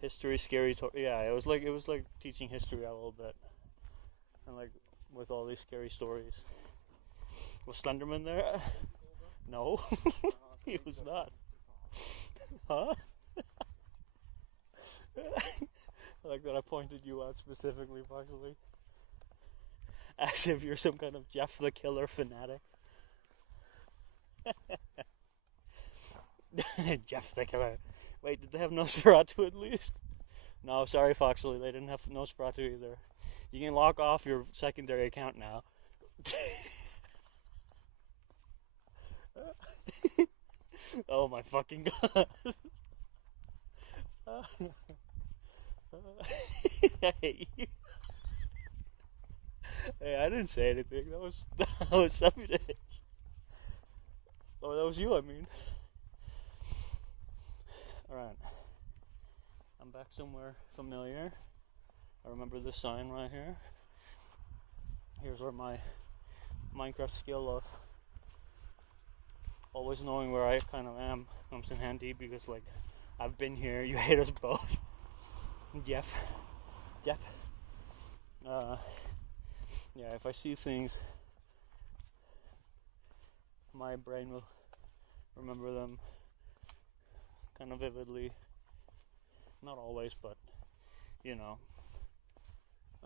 History, scary. Yeah, it was like teaching history a little bit, and like with all these scary stories. Was Slenderman there? No, he was not. Huh? I like that I pointed you out specifically, Foxley. As if you're some kind of Jeff the Killer fanatic. Jeff the Killer. Wait, did they have Nosferatu at least? No, sorry, Foxley, they didn't have Nosferatu either. You can lock off your secondary account now. Oh my fucking god. I hate you. Hey, I didn't say anything. That was something. Oh, that was you, I mean. Alright. I'm back somewhere familiar. I remember this sign right here. Here's where my Minecraft skill of always knowing where I kind of am comes in handy, because like I've been here. You hate us both. Jeff. Yeah, if I see things, my brain will remember them kind of vividly. Not always, but you know.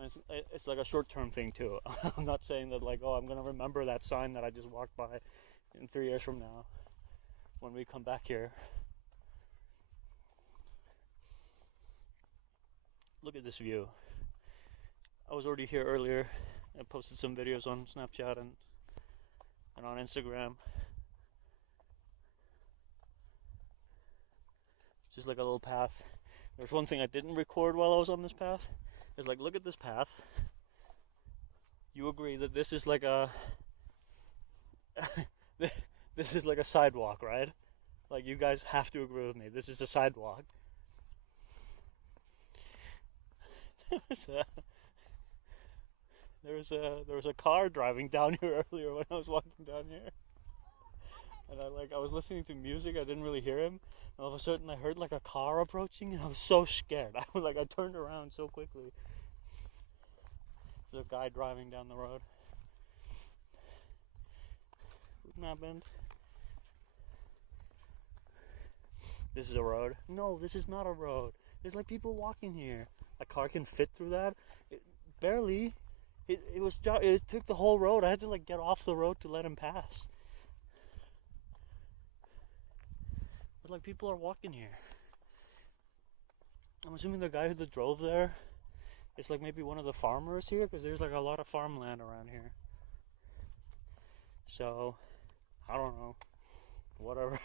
And it's like a short-term thing too. I'm not saying that like, oh, I'm gonna remember that sign that I just walked by in 3 years from now when we come back here. Look at this view. I was already here earlier. I posted some videos on Snapchat and on Instagram. Just like a little path. There's one thing I didn't record while I was on this path. It's like, look at this path. You agree that this is like a this is like a sidewalk, right? Like, you guys have to agree with me. This is a sidewalk. There was a car driving down here earlier when I was walking down here. And I was listening to music, I didn't really hear him. And all of a sudden I heard like a car approaching, and I was so scared. I turned around so quickly. There's a guy driving down the road. Wouldn't that bend? This is a road. No, this is not a road. There's like people walking here. A car can fit through that. Barely. It took the whole road. I had to like get off the road to let him pass. But like people are walking here. I'm assuming the guy who drove there is like maybe one of the farmers here, because there's like a lot of farmland around here. So I don't know. Whatever.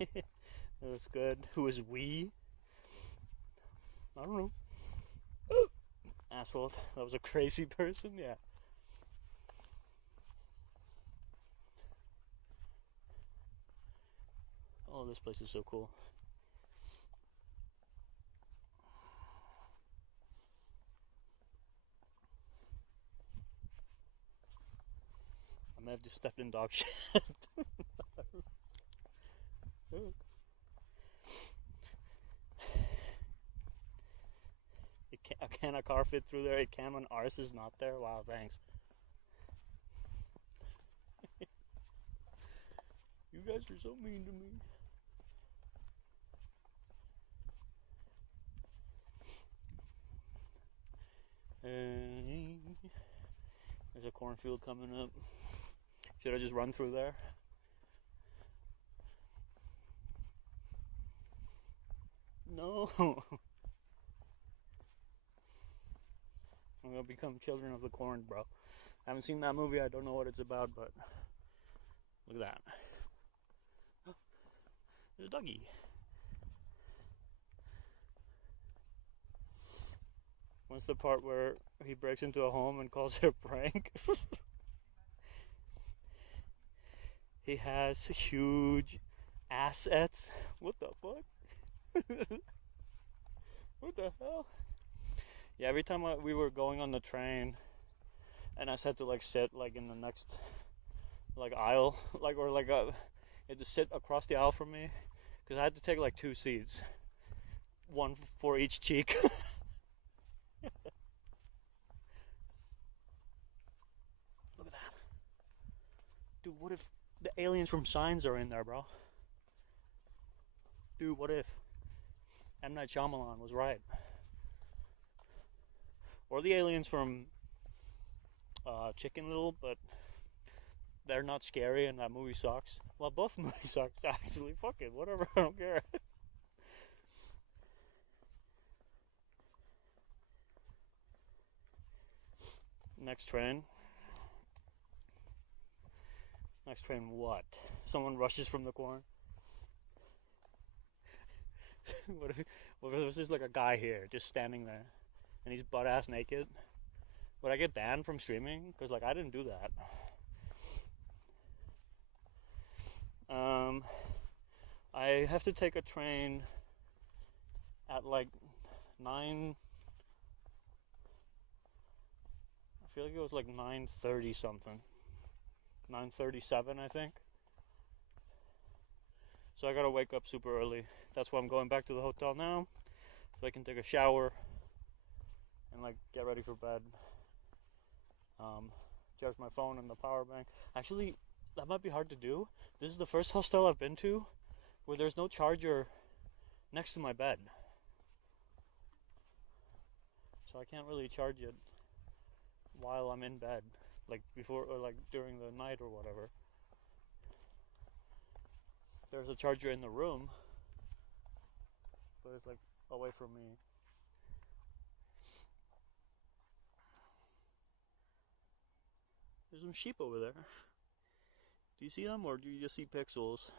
It was good. Who is we? I don't know. Asphalt. That was a crazy person, yeah. Oh, this place is so cool. I may have just stepped in dog shit. Can a car fit through there? It can when ours is not there? Wow, thanks. You guys are so mean to me. There's a cornfield coming up. Should I just run through there? No. I'm gonna become Children of the Corn, bro. I haven't seen that movie. I don't know what it's about, but look at that. There's a doggy. What's the part where he breaks into a home and calls it a prank? He has huge assets. What the fuck? What the hell? Yeah, every time we were going on the train, and I just had to like sit like in the next like aisle, like or like you had to sit across the aisle from me, because I had to take like 2 seats, one for each cheek. Look at that, dude. What if the aliens from Signs are in there, bro? Dude, what if M. Night Shyamalan was right? Or the aliens from Chicken Little, but they're not scary and that movie sucks. Well, both movies suck, actually. Fuck it, whatever, I don't care. Next train. Next train what? Someone rushes from the corn? What if there's just like a guy here, just standing there, and he's butt-ass naked? Would I get banned from streaming? Because like I didn't do that. I have to take a train at like 9. I feel like it was like 9:30 something. 9:37, I think. So I gotta wake up super early. That's why I'm going back to the hotel now, so I can take a shower and like get ready for bed. Charge my phone and the power bank. Actually, that might be hard to do. This is the first hostel I've been to where there's no charger next to my bed, so I can't really charge it while I'm in bed, like before or like during the night or whatever. There's a charger in the room, but it's like away from me. There's some sheep over there. Do you see them, or do you just see pixels?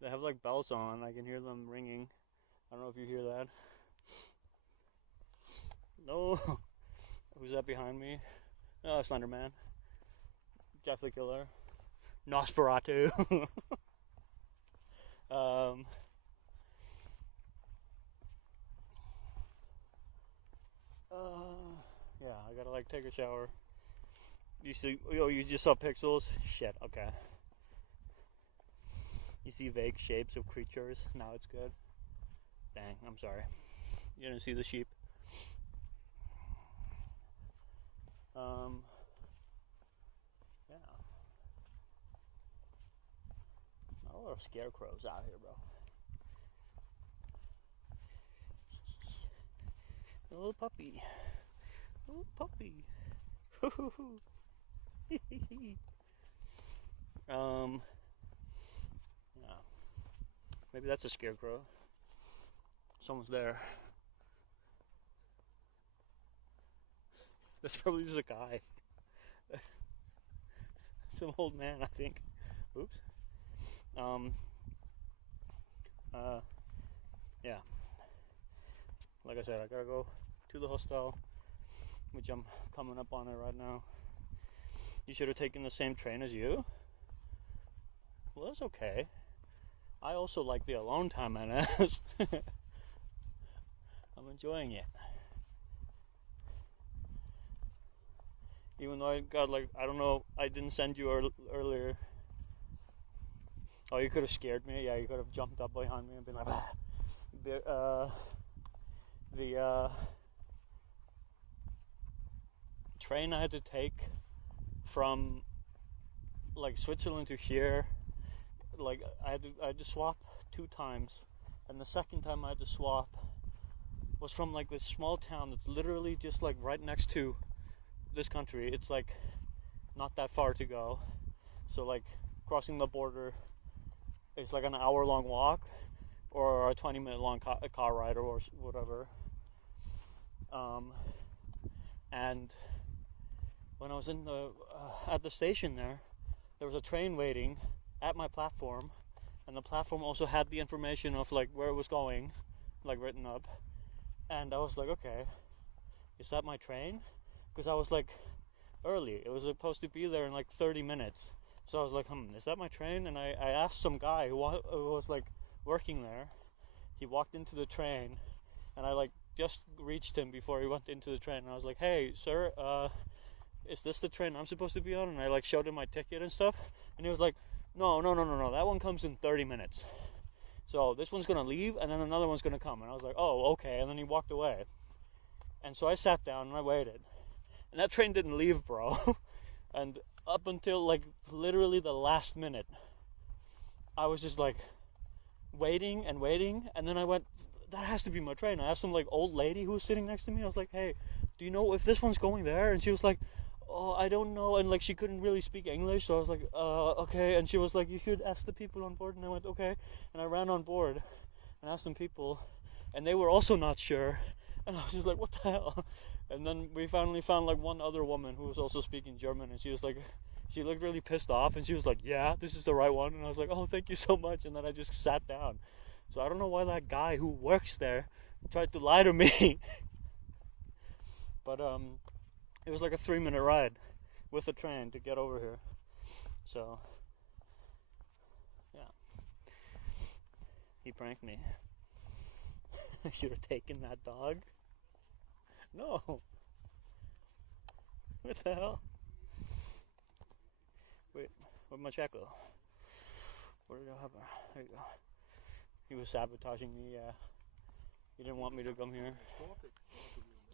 They have like bells on. I can hear them ringing. I don't know if you hear that. No. Who's that behind me? Oh, Slenderman. Jeff the Killer. Nosferatu. Yeah, I gotta like take a shower. You see, oh, you just saw pixels? Shit, okay. You see vague shapes of creatures? Now it's good. Dang, I'm sorry. You didn't see the sheep. of scarecrows out here, bro. A little puppy. A little puppy. Yeah. Maybe that's a scarecrow. Someone's there. That's probably just a guy. Some old man, I think. Oops. Yeah. Like I said, I gotta go to the hostel, which I'm coming up on it right now. You should have taken the same train as you. Well, that's okay. I also like the alone time, NS. I'm enjoying it. Even though I got like, I don't know, I didn't send you earlier. Oh, you could have scared me. Yeah, you could have jumped up behind me and been like, ah. The train I had to take from like Switzerland to here, like I had to swap 2 times, and the second time I had to swap was from like this small town that's literally just like right next to this country. It's like not that far to go, so like crossing the border is like an hour-long walk or a 20-minute long car ride or whatever. And when I was in the at the station there was a train waiting at my platform, and the platform also had the information of like where it was going, like written up. And I was like, okay, is that my train? Because I was like early. It was supposed to be there in like 30 minutes. So I was like, is that my train? And I asked some guy who was like working there. He walked into the train, and I like just reached him before he went into the train. And I was like, hey, sir, is this the train I'm supposed to be on? And I like showed him my ticket and stuff. And he was like, no, that one comes in 30 minutes. So this one's gonna leave, and then another one's gonna come. And I was like, oh, okay. And then he walked away. And so I sat down and I waited. And that train didn't leave, bro. And up until like literally the last minute, I was just like waiting. And then I went, that has to be my train. I asked some like old lady who was sitting next to me. I was like, hey, do you know if this one's going there? And she was like, oh, I don't know. And like she couldn't really speak English, so I was like, okay. And she was like, you should ask the people on board. And I went, okay. And I ran on board and asked some people, and they were also not sure. And I was just like, what the hell? And then we finally found like one other woman who was also speaking German, and she was like, she looked really pissed off, and she was like, yeah, this is the right one. And I was like, oh, thank you so much. And then I just sat down. So I don't know why that guy who works there tried to lie to me. But it was like a 3-minute ride with the train to get over here. So yeah, he pranked me. I should have taken that dog. No. What the hell? Wait, where'd my check go? Where did I have her? There you go. He was sabotaging me, yeah. He didn't want me to come here.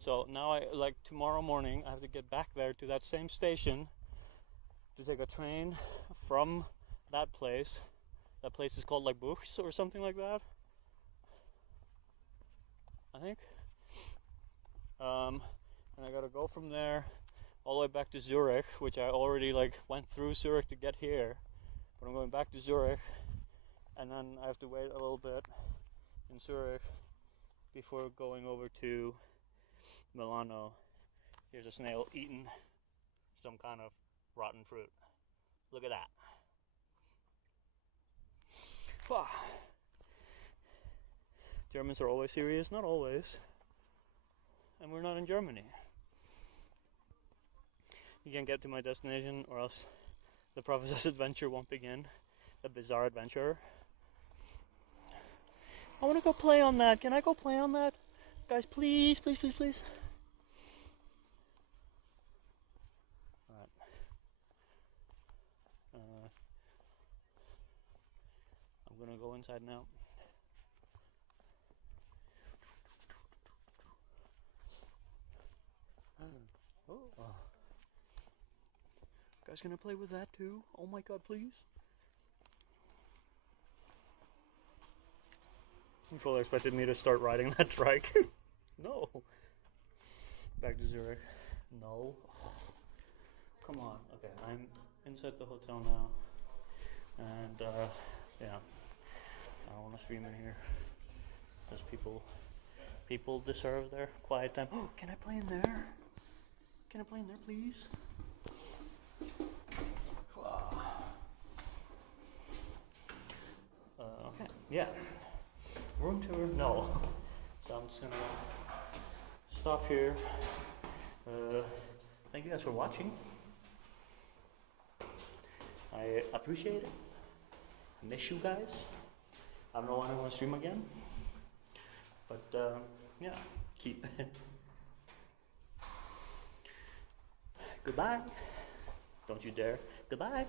So now tomorrow morning I have to get back there to that same station to take a train from that place. That place is called like Buchs or something like that, I think. And I gotta go from there all the way back to Zurich, which I already went through Zurich to get here. But I'm going back to Zurich, and then I have to wait a little bit in Zurich before going over to Milano. Here's a snail eating some kind of rotten fruit. Look at that. Germans are always serious? Not always. And we're not in Germany. You can't get to my destination, or else the Professor's adventure won't begin. The bizarre adventure. I want to go play on that. Can I go play on that? Guys, please, please, please, please. Alright. I'm gonna go inside now. Oh. Guys gonna play with that too? Oh my god, please. You fully expected me to start riding that trike? No. Back to Zurich. No. Come on. Okay, I'm inside the hotel now. And, yeah. I don't want to stream in here. Because people deserve their quiet time. Oh, can I play in there? Can I play in there, please? Okay, yeah. Room tour? No. So I'm just gonna stop here. Thank you guys for watching. I appreciate it. I miss you guys. I don't know when I'm gonna stream again. But yeah, keep. Goodbye. Don't you dare. Goodbye.